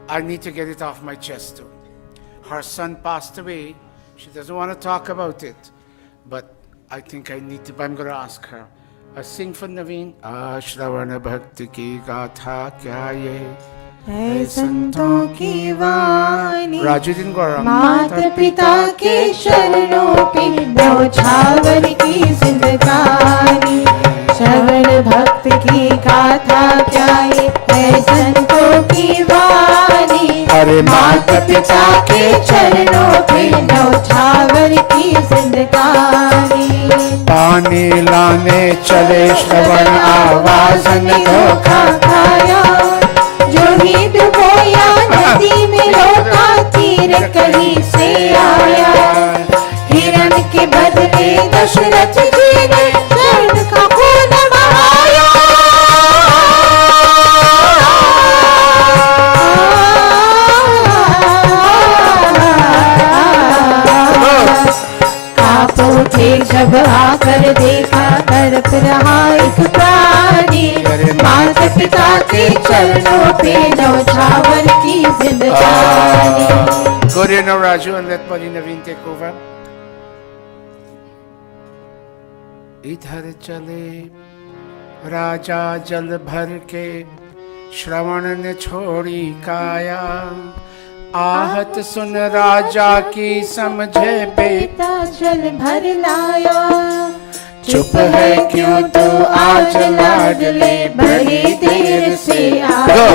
I need to get it off my chest too. Her son passed away. She doesn't want to talk about it. But I think I need to, but I'm going to ask her. I sing for Naveen. Ashravana Bhakti ki gatha kya ye. है संतों की वाणी Raju didn't go around. माता पिता के शरणों पे न्यौछावर की जिंदगानी श्रवण भक्त की गाथा क्या ये है संतों की वाणी अरे माता पिता के चरणों पे न्यौछावर की जिंदगानी पानी लाने चले श्रवण आवाज ने धोखा खाया जो ही डुबोया नदी में लौटा तीर कहीं से आया हिरण के बदले दशरथ जी ने स्वर्ण का खून बहाया कांप उठे जब आकर देखा तड़प रहा एक प्राणी माता पिता के चरणों पे न्यौछावर की जिंदगानी Go there now, Raju, and let Bali Naveen take over. इधर चले राजा जल भर के श्रवण ने छोड़ी काया आहत सुन राजा की समझे बेटा पिता जल भर लाया चुप है क्यों तू आज लाडले बड़ी देर से आया Go.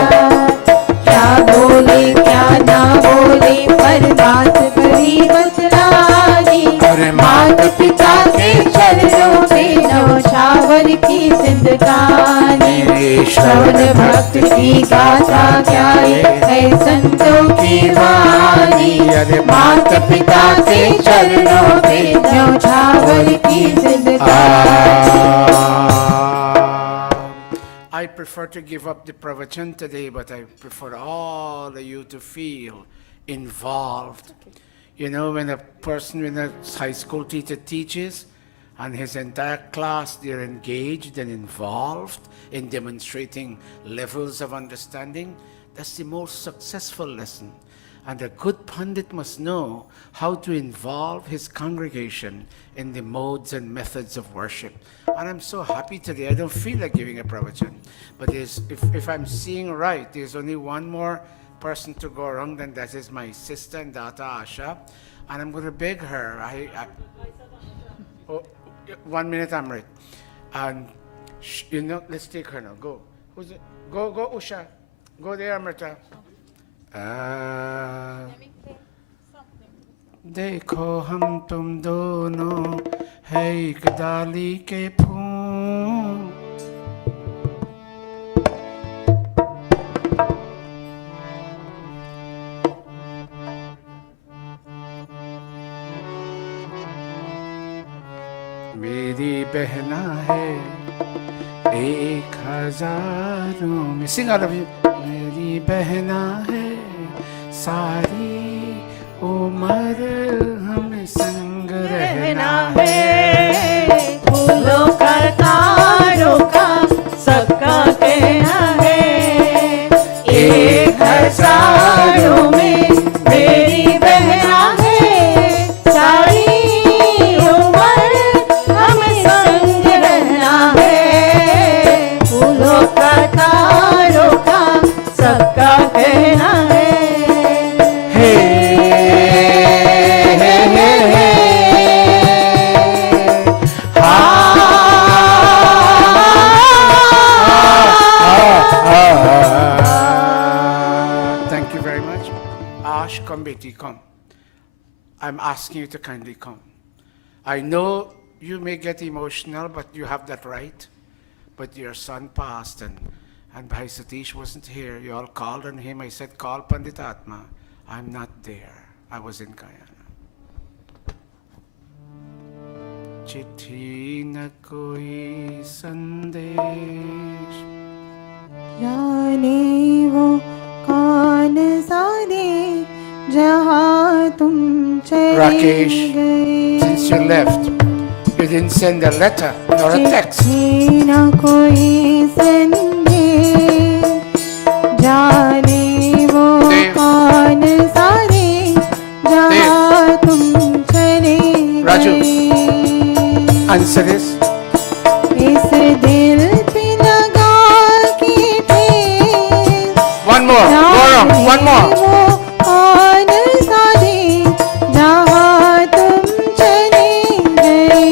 क्या बोले क्या ना बोले पर बात बड़ी बतलानी अरे माता पिता के चरणों पे न्यौछावर की जिंदगानी श्रवण भक्त की गाथा क्या ये है संतों की वाणी अरे माता पिता के चरणों पे न्यौछावर की जिंदगानी I prefer to give up the pravachan today, but I prefer all of you to feel involved. You know, when a high school teacher teaches and his entire class, they're engaged and involved in demonstrating levels of understanding, that's the most successful lesson. And a good Pandit must know how to involve his congregation in the modes and methods of worship. And I'm so happy today. I don't feel like giving a pravachan. But if I'm seeing right, there's only one more person to go around, and that is my sister and daughter Asha. And I'm going to beg her. Oh, 1 minute, Amrit. And, let's take her now. Go. Who's it? Go, Usha. Go there, Amrita. देखो हम तुम दोनों है एक डाली के फूल मेरी बहना है 1000 में. Sing all of you. मेरी बहना है सारी उम्र हमें संग रहना है. फूलों का तारों का सबका कहना है 1000 में मेरी बहना है सारी उम्र हमें संग रहना है. फूलों का तारों का सबका कहना है. Thank you very much. Ash, come, Betty, come. I'm asking you to kindly come. I know you may get emotional, but you have that right. But your son passed, and Bhai Satish wasn't here. You all called on him. I said, call Pandit Atma. I'm not there. I was in Guyana. चिट्ठी न कोई संदेश जाने वो कौन सारे जहाँ तुम चले Rakesh, गए. since you left, you didn't send a letter nor a text. चिट्ठी न कोई संदेश जाने वो Dave. कौन सारे जहाँ तुम चले Raju. गए. Answer this. इस दिल पे लगा के ठेस One more. Gaurav, one more. वो कौन सारे जहाँ तुम चले गए.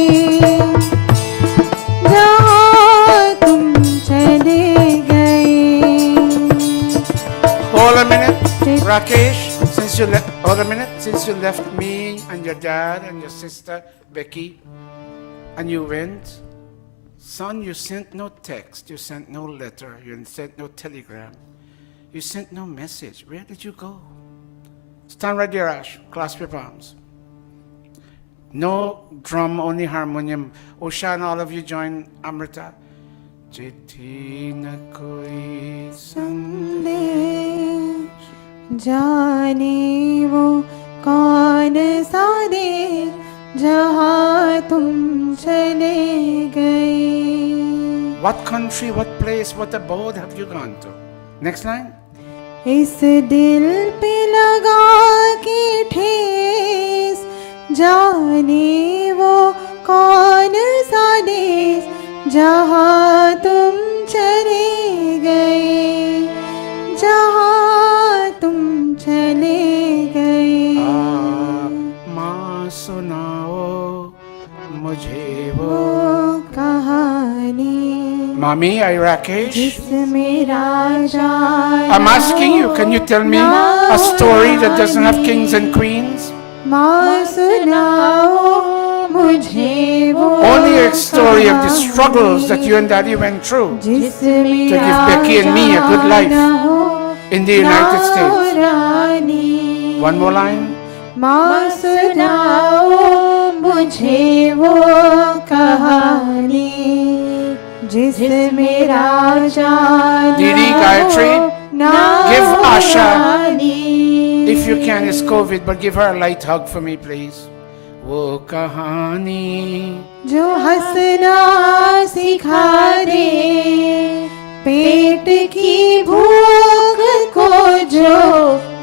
जहाँ तुम चले गए. Hold a minute. Rakesh, since you left, hold a minute. Since you left me and your dad and your sister, Becky, and you went, son, you sent no text, you sent no letter, you sent no telegram, you sent no message. Where did you go? Stand right there, Ash. Clasp your palms. No drum, only harmonium. Usha and all of you join Amrita. चिट्ठी न कोई संदेश जाने वो कौन सा देश जहाँ तुम चले गए. What country, what place, what abode have you gone to? Next line. इस दिल पे लगा के ठेस जाने वो कौन सा देश जहाँ तुम चले गए. जहाँ तुम चले गए. माँ सुनाओ मुझे वो वो कहानी Mommy, I Rakesh. जिसमें राजा I'm asking you, can you tell me a story that doesn't have kings and queens? माँ सुनाओ मुझे वो Only a story of the struggles that you and Daddy went through जिसमें to give Becky and me a good life in the United States. Rani. One more line. माँ सुनाओ मुझे वो कहानी जिसमें राजा Didi, Gayatri, give Asha, if you can, it's COVID, but give her a light hug for me, please. वो कहानी जो हंसना सिखा दे पेट की भूख को जो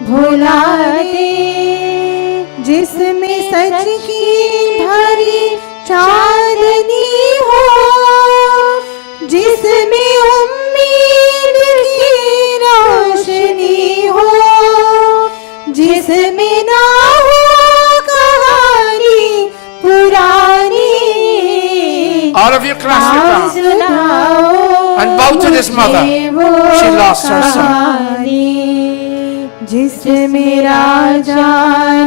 भुला दे जिसमें सच की भरी चांदनी हो जिसमें उम्मीद की रोशनी हो जिसमें ना हो कहानी पुरानी. All of you clasp your palms and bow to this mother. She lost her son. जिसमें राजा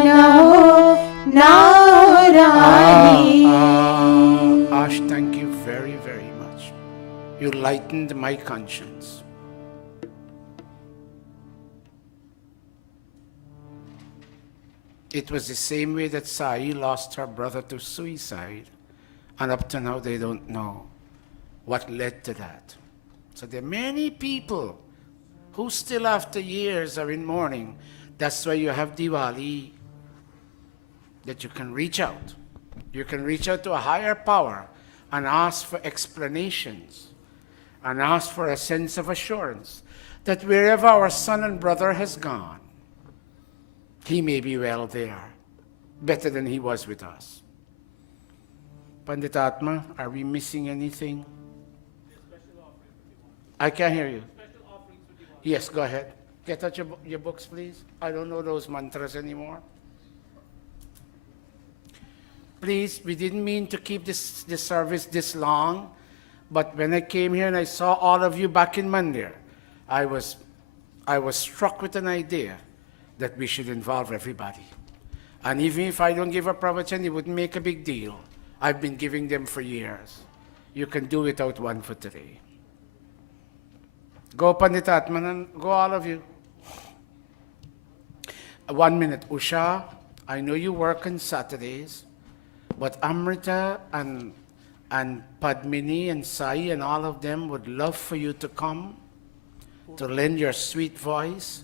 न हो ना रानी. Ash, thank you very, very much. You lightened my conscience. It was the same way that Sai lost her brother to suicide. And up to now, they don't know what led to that. So there are many people who still after years are in mourning. That's why you have Diwali, that you can reach out. You can reach out to a higher power and ask for explanations and ask for a sense of assurance that wherever our son and brother has gone, he may be well there, better than he was with us. Pandit Atma, are we missing anything? I can't hear you. Yes, go ahead. Get out your books, please. I don't know those mantras anymore. Please, we didn't mean to keep this service this long, but when I came here and I saw all of you back in Mandir, I was struck with an idea that we should involve everybody. And even if I don't give a pravachan, it wouldn't make a big deal. I've been giving them for years. You can do without one for today. Go Pandit Atmanan, go all of you. 1 minute. Usha, I know you work on Saturdays, but Amrita and Padmini and Sai and all of them would love for you to come, to lend your sweet voice.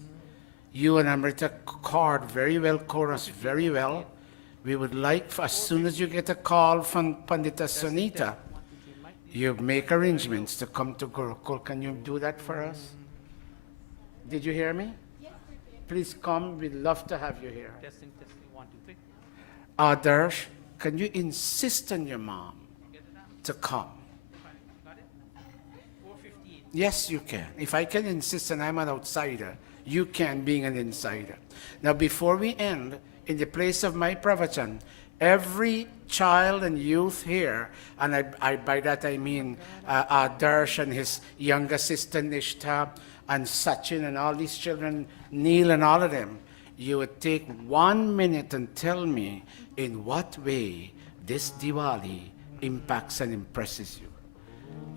You and Amrita chord very well, chorus very well. We would like, as soon as you get a call from Pandita Sunita, you make arrangements to come to Gurukul. Can you do that for us? Did you hear me? Yes. Please come. We'd love to have you here. Testing, 1, 2, 3. Adarsh, can you insist on your mom to come? Got it? 4:15. Yes, you can. If I can insist and I'm an outsider, you can, being an insider. Now, before we end, in the place of my pravachan, every child and youth here, and by that I mean Adarsh and his younger sister Nishtha and Sachin and all these children, Neil and all of them, you would take 1 minute and tell me in what way this Diwali impacts and impresses you.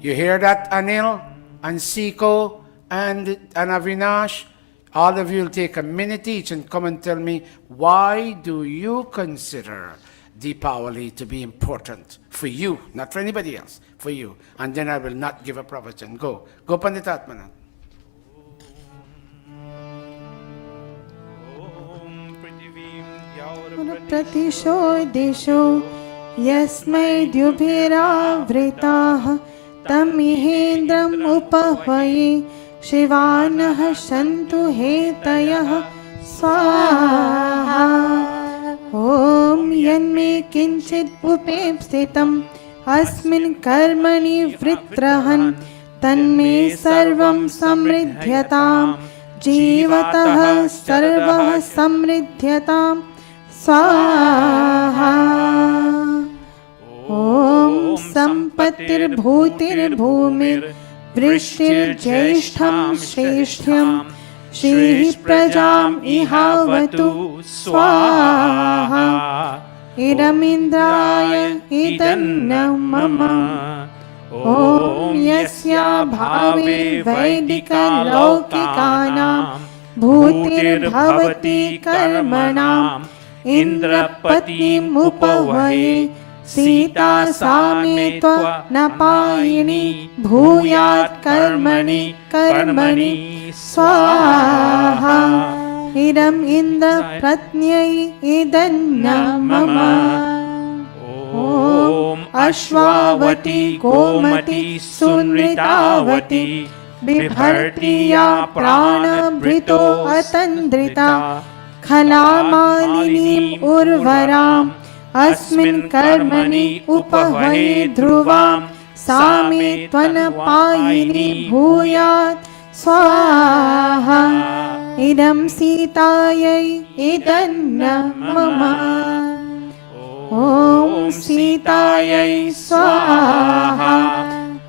You hear that, Anil and Siko and Avinash? All of you will take a minute each and come and tell me, why do you consider Deepavali to be important for you, not for anybody else, for you? And then I will not give a pravachan. Go Pandit Atmanan. प्रतिशो दिशो यस्मै द्युभिरावृताः तमिहेन्द्रम् उपहये शिवानः सन्तु हेतयः स्वाहा ॐ यन्मे किञ्चित् उपेप्सितम् अस्मिन् कर्मणि वृत्रहन् तन्मे सर्वं समृद्ध्यताम् जीवतः सर्वः समृद्ध्यताम् स्वाहा ॐ सम्पत्तिर्भूतिर्भूमिर्वृष्टिर्ज्येष्ठं श्रेष्ठ्यं श्रीः प्रजाम् इहावतु स्वाहा इदमिन्द्राय इदन्न मम ॐ यस्या भावे वैदिकलौकिकानां भूतिर्भवति कर्मणाम् इन्द्रपतिमुपवये सीता सा मे त्वनपायिनी भूयात् कर्मणि कर्मणि स्वाहा इदम् इन्द्रपत्न्यै इदन्न मम ॐ अश्वावती गोमती सुनृतावती बिभर्ति या प्राणभृतो अतन्द्रिता खलामालिनीम् उर्वराम् अस्मिन् कर्मणि उपहये ध्रुवाम् सा मे त्वनपायिनी भूयात् स्वाहा इदं सीतायै इदन्न मम ॐ सीतायै स्वाहा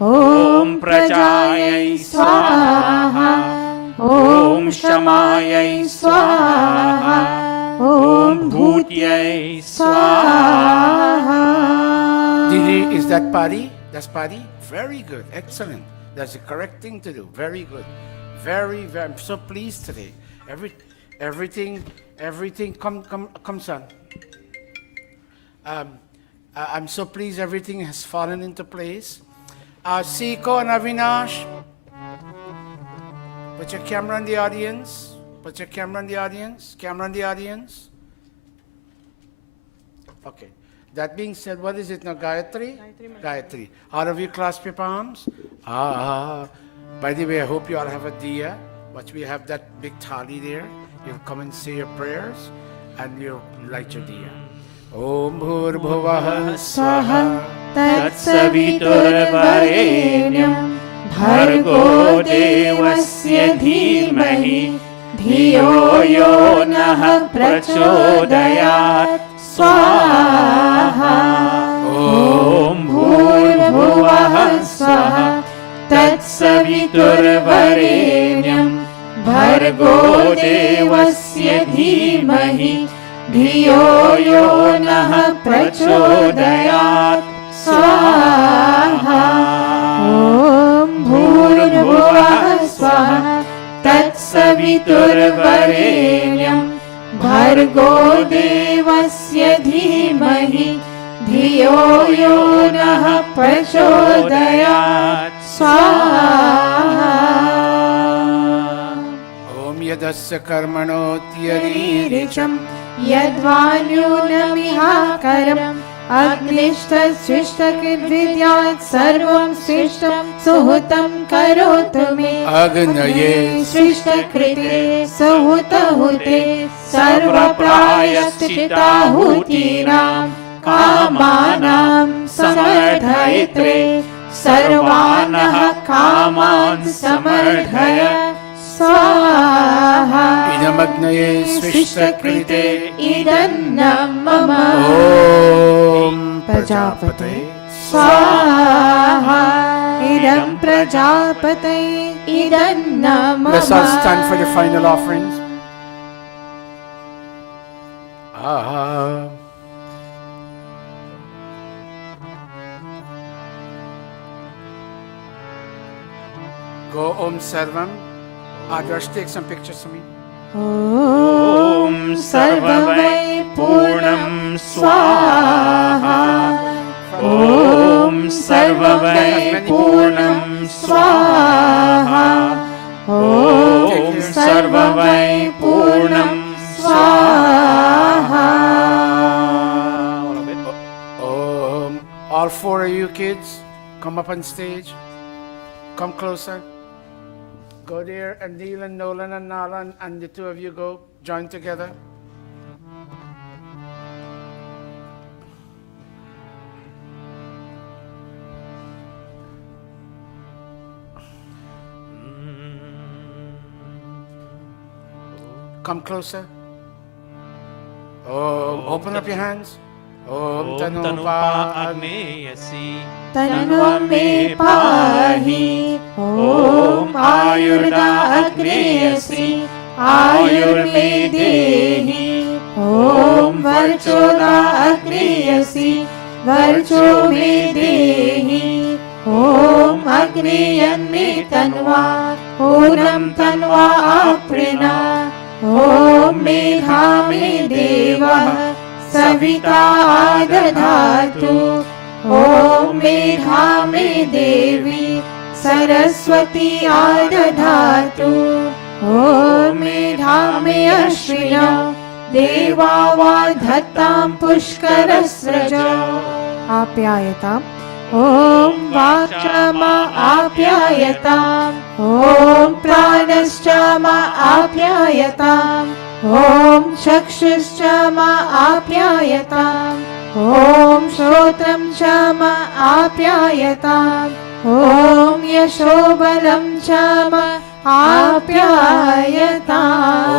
ॐ प्रजायै स्वाहा ॐ क्षमायै स्वाहा ॐ भूत्यै स्वाहा. Didi, is that Padi? That's Padi? Very good. Excellent. That's the correct thing to do. Very good. Very, very. I'm so pleased today. Everything. Come, son. I'm so pleased everything has fallen into place. Siko and Avinash, put your camera in the audience. Put your camera in the audience. Camera in the audience. Okay. That being said, what is it now, Gayatri? Gayatri. All of you clasp your palms. By the way, I hope you all have a diya. Watch, we have that big thali there. You'll come and say your prayers and you'll light your diya. Om Bhur Swaha Tatsaviturvarenyam Bhargo Devasya Dhimahi Dhiyo Yo Nah Prachodayat Swaha Om Bhurbhuvah Swaha Tatsaviturvarenyam Bhargo Devasya Dhimahi Dhiyo Yo Nah Prachodayat Swaha Om Bhurbhuvah Swaha Tatsaviturvarenyam Bhargo Devasya Dhimahi Dhiyo Yo Nah Prachodayat Swaha Om Yadasya Karmanotyaricham यद्वान्यूनमिहाकरम् अग्निष्ठस्विष्टकृद्विद्यात् सर्वं सृष्टं सुहृतं करोतु मे Agnaye सृष्टकृते सुहृतहुते सर्वप्रायश्चित्ताहुतीनां कामानां समर्थयित्रे सर्वानः कामान् समर्थय स्वाहा Idamagnaye Svishtakrite idannam mama Om Prajapate स्वाहा idam prajapate idannam mama. Let's all stand for the final offerings. Go Om Sarvam. Adarsh, take some pictures of me. Om sarvamai purnam swaha Om sarvamai purnam swaha Om sarvamai purnam swaha. All of it. All four of you kids, come up on stage. Come closer. Go there, and Neil and Nolan and Nalan, and the two of you go join together. Come closer. Open up your hands. Om Tanupa Agneyasi Tanva me pahi Om Ayurda Agreyasi Ayur me dehi Om Varchoda Agreyasi Varcho me dehi Om Agneyan me tanva Purnam tanva aprina Om Medha me deva Savita dadhatu Om Medha me devi Saraswati dadhatu Om Medha me ashvina Deva vadhatam pushkarasraja Apyayatam Om Vakchama apyayatam Om Pranashchama apyayatam Om Chakshuschama apyayatam Om Shotram chama apyayatam Om Yashobalam chama apyayatam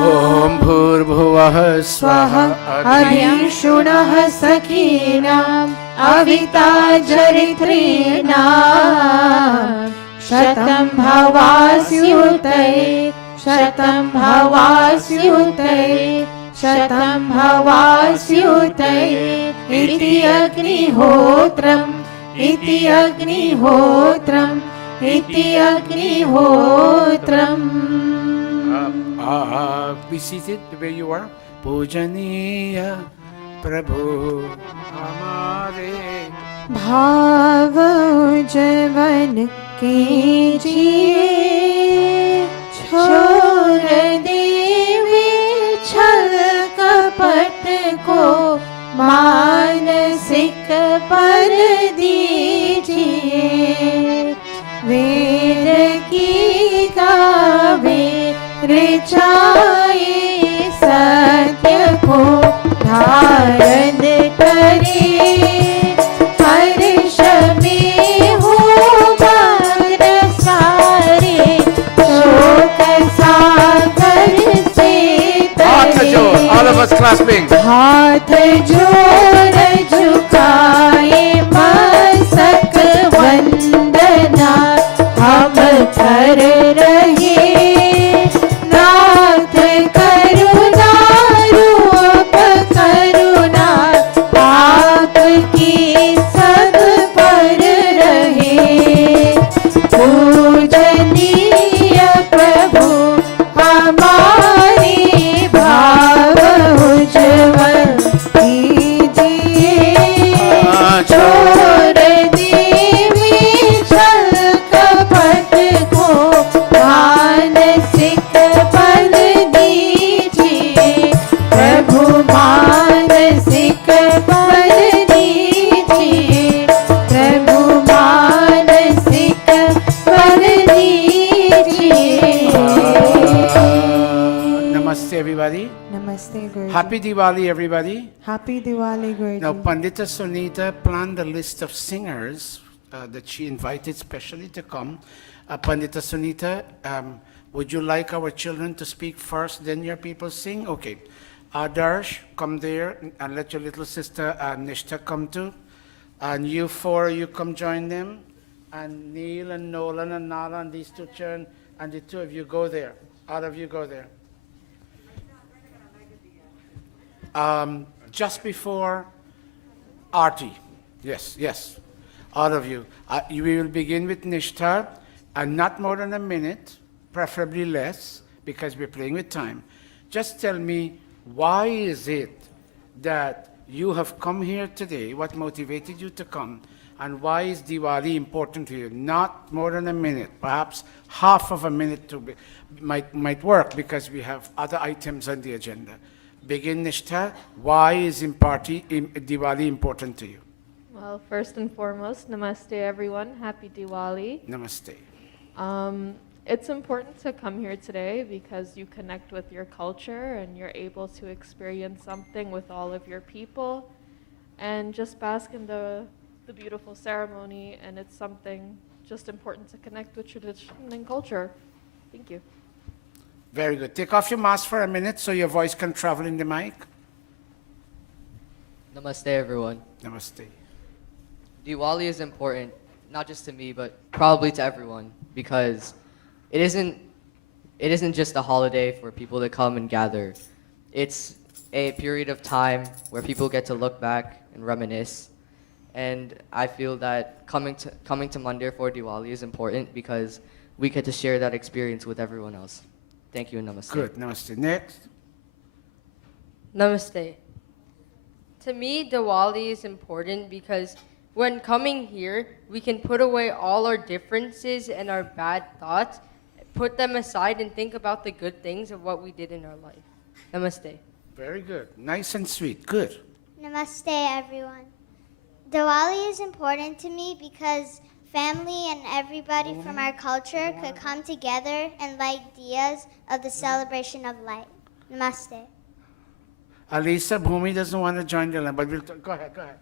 Om Bhurbhuvah Swaha Adhishunah sakinam Avita jaritrinam Shatam bhavasyutai Shatam bhavasyutai Shatam bhavasyutai Iti agnihotram Iti agnihotram Iti agnihotram. Be seated the way you are. Pujaniya प्रभु हमारे भाव उज्ज्वल कीजिए, छोड़ देवे छल कपट को, मानसिक पर दीजिए। वेद की गावे ऋचाए, सत्य को धारण करे, हर्ष में हो मग्न सारे, शोक सागर से हाथ जोड़, all of us clasping. हाथ जोड़ झुकाए, मस्तक वंदना हम कर रहे। नाथ करुणा रूप करुणा, आपकी सब पर रहे। पूजनीय प्रभु हमारे, भाव उज्ज्वल कीजिए, छोड़ देवे छल कपट को, मानसिक बल दीजिए। प्रभु मानसिक बल दीजिए, प्रभु मानसिक बल दीजिए। Namaste everybody. Namaste Guruji. Happy Diwali everybody. Happy Diwali Guruji. Now Pandita Sunita planned a list of singers that she invited specially to come. Pandita Sunita, would you like our children to speak first, then your people sing? Okay. Adarsh, come there and let your little sister Nishtha come too. And you four, you come join them. And Neil and Nolan and Nala and these two children, and the two of you go there. All of you go there. Just before Arti. Yes, yes. All of you. We will begin with Nishtha, and not more than a minute, preferably less, because we're playing with time. Just tell me, why is it that you have come here today? What motivated you to come? And why is Diwali important to you? Not more than a minute, perhaps half of a minute might work, because we have other items on the agenda. Begin, Nishtha. Why is Diwali important to you? Well, first and foremost, namaste everyone. Happy Diwali. Namaste. It's important to come here today because you connect with your culture and you're able to experience something with all of your people and just bask in the beautiful ceremony, and it's something just important to connect with tradition and culture. Thank you. Very good. Take off your mask for a minute so your voice can travel in the mic. Namaste, everyone. Namaste. Diwali is important, not just to me, but probably to everyone, because it isn't just a holiday for people to come and gather. It's a period of time where people get to look back and reminisce. And I feel that coming to Mandir for Diwali is important because we get to share that experience with everyone else. Thank you and namaste. Good. Namaste. Next. Namaste. To me, Diwali is important because when coming here, we can put away all our differences and our bad thoughts, put them aside and think about the good things of what we did in our life. Namaste. Very good. Nice and sweet. Good. Namaste, everyone. Diwali is important to me because family and everybody from our culture could come together and light diyas of the celebration of light. Namaste. Alisa, Bhumi doesn't want to join the line, but go ahead, go ahead.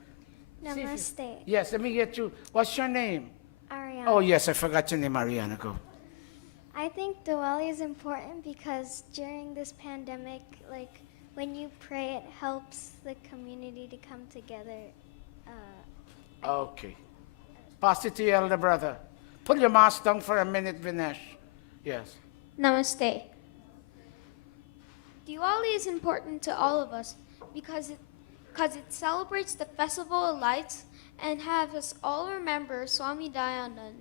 Namaste. Yes, let me get you. What's your name? Ariana. Oh, yes, I forgot your name, Ariana. Go. I think Diwali is important because during this pandemic, like when you pray, it helps the community to come together. Okay. Pass it to your elder brother. Pull your mask down for a minute, Vinesh. Yes. Namaste. Diwali is important to all of us because it celebrates the festival of lights and has us all remember Swami Dayananda.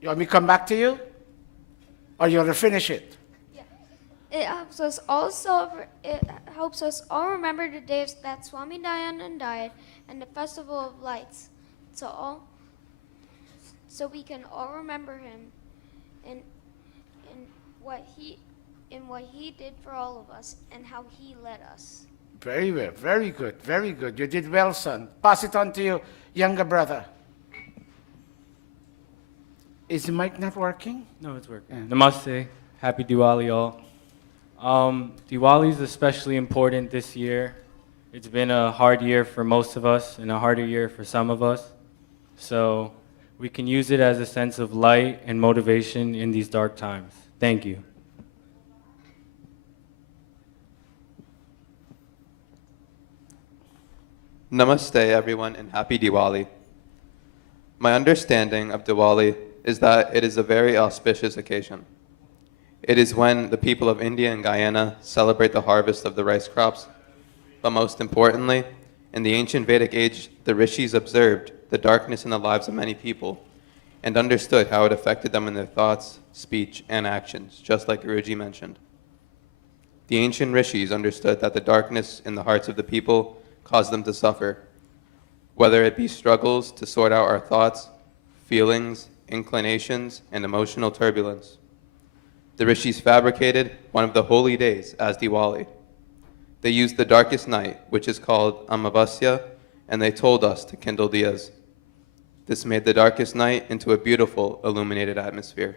You want me to come back to you? Or you want to finish it? Yeah. It helps us all remember the days that Swami Dayananda died and the Festival of Lights. So we can all remember him and what he did for all of us and how he led us. Very well, very good, very good. You did well, son. Pass it on to your younger brother. Is the mic not working? No, it's working. Namaste. Happy Diwali, all. Diwali is especially important this year. It's been a hard year for most of us and a harder year for some of us. So we can use it as a sense of light and motivation in these dark times. Thank you. Namaste, everyone, and happy Diwali. My understanding of Diwali is that it is a very auspicious occasion. It is when the people of India and Guyana celebrate the harvest of the rice crops. But most importantly, in the ancient Vedic age, the rishis observed the darkness in the lives of many people and understood how it affected them in their thoughts, speech, and actions, just like Guruji mentioned. The ancient rishis understood that the darkness in the hearts of the people caused them to suffer, whether it be struggles to sort out our thoughts, feelings, inclinations, and emotional turbulence. The rishis fabricated one of the holy days as Diwali. They used the darkest night, which is called Amavasya, and they told us to kindle diyas. This made the darkest night into a beautiful, illuminated atmosphere.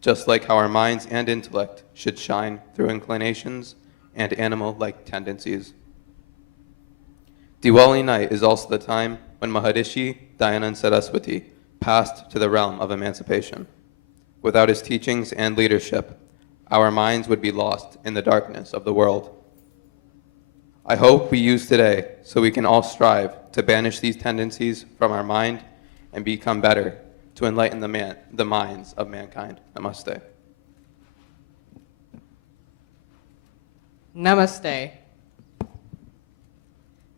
Just like how our minds and intellect should shine through inclinations and animal-like tendencies. Diwali night is also the time when Maharishi Dayananda Saraswati passed to the realm of emancipation. Without his teachings and leadership, our minds would be lost in the darkness of the world. I hope we use today so we can all strive to banish these tendencies from our mind and become better to enlighten the minds of mankind. Namaste. Namaste.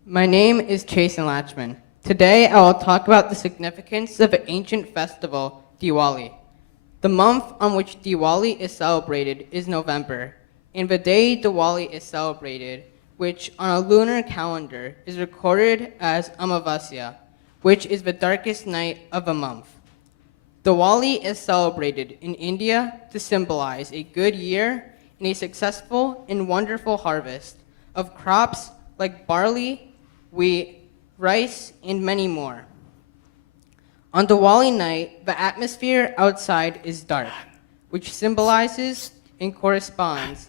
My name is Chasen Latchman. Today I will talk about the significance of an ancient festival, Diwali. The month on which Diwali is celebrated is November, and the day Diwali is celebrated, which on a lunar calendar is recorded as Amavasya, which is the darkest night of a month. Diwali is celebrated in India to symbolize a good year and a successful and wonderful harvest of crops like barley, wheat, rice, and many more. On Diwali night, the atmosphere outside is dark, which symbolizes and corresponds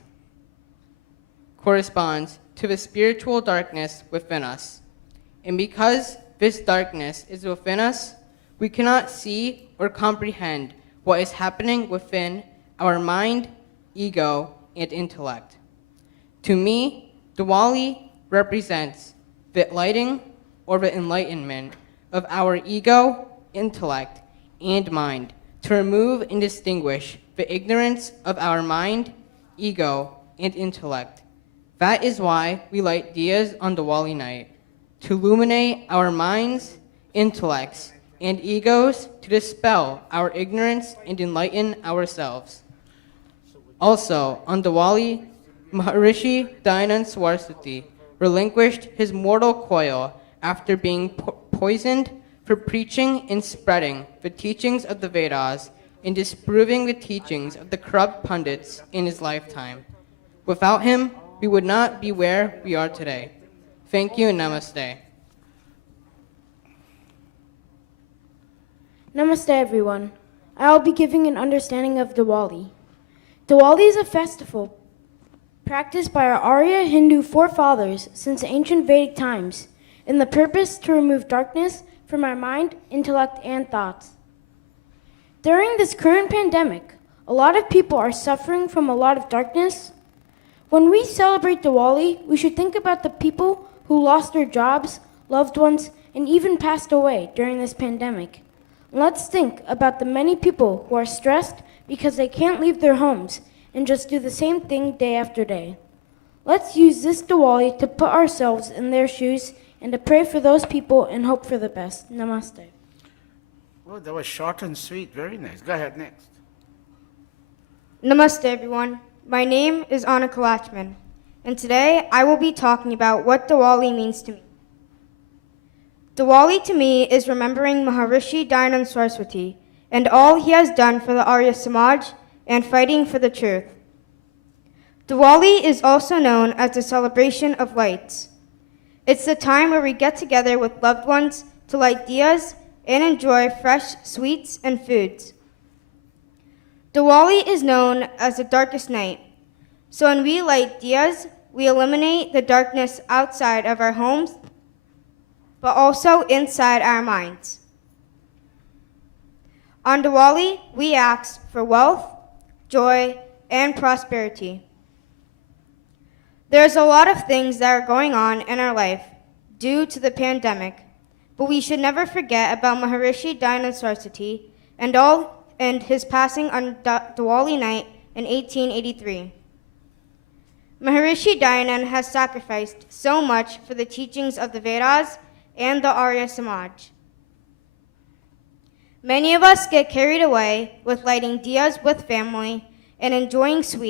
to the spiritual darkness within us. And because this darkness is within us, we cannot see or comprehend what is happening within our mind, ego, and intellect. To me, Diwali represents the lighting or the enlightenment of our ego, intellect, and mind to remove and distinguish the ignorance of our mind, ego, and intellect. That is why we light diyas on Diwali night, to illuminate our minds, intellects, and egos to dispel our ignorance and enlighten ourselves. Also, on Diwali, Maharishi Dayananda Saraswati relinquished his mortal coil after being poisoned for preaching and spreading the teachings of the Vedas and disproving the teachings of the corrupt pundits in his lifetime. Without him, we would not be where we are today. Thank you and namaste. Namaste, everyone. I will be giving an understanding of Diwali. Diwali is a festival practiced by our Arya Hindu forefathers since ancient Vedic times, in the purpose to remove darkness from our mind, intellect, and thoughts. During this current pandemic, a lot of people are suffering from a lot of darkness. When we celebrate Diwali, we should think about the people who lost their jobs, loved ones, and even passed away during this pandemic. Let's think about the many people who are stressed because they can't leave their homes and just do the same thing day after day. Let's use this Diwali to put ourselves in their shoes and to pray for those people and hope for the best. Namaste. Oh, that was short and sweet. Very nice. Go ahead next. Namaste, everyone. My name is Anna Kalachman, and today I will be talking about what Diwali means to me. Diwali to me is remembering Maharishi Dayananda Saraswati and all he has done for the Arya Samaj and fighting for the truth. Diwali is also known as the celebration of lights. It's the time where we get together with loved ones to light diyas and enjoy fresh sweets and foods. Diwali is known as the darkest night, so when we light diyas, we eliminate the darkness outside of our homes, but also inside our minds. On Diwali, we ask for wealth, joy, and prosperity. There's a lot of things that are going on in our life due to the pandemic, but we should never forget about Maharishi Dayananda Saraswati and his passing on Diwali night in 1883. Maharishi Dayananda has sacrificed so much for the teachings of the Vedas and the Arya Samaj. Many of us get carried away with lighting diyas with family and enjoying sweets.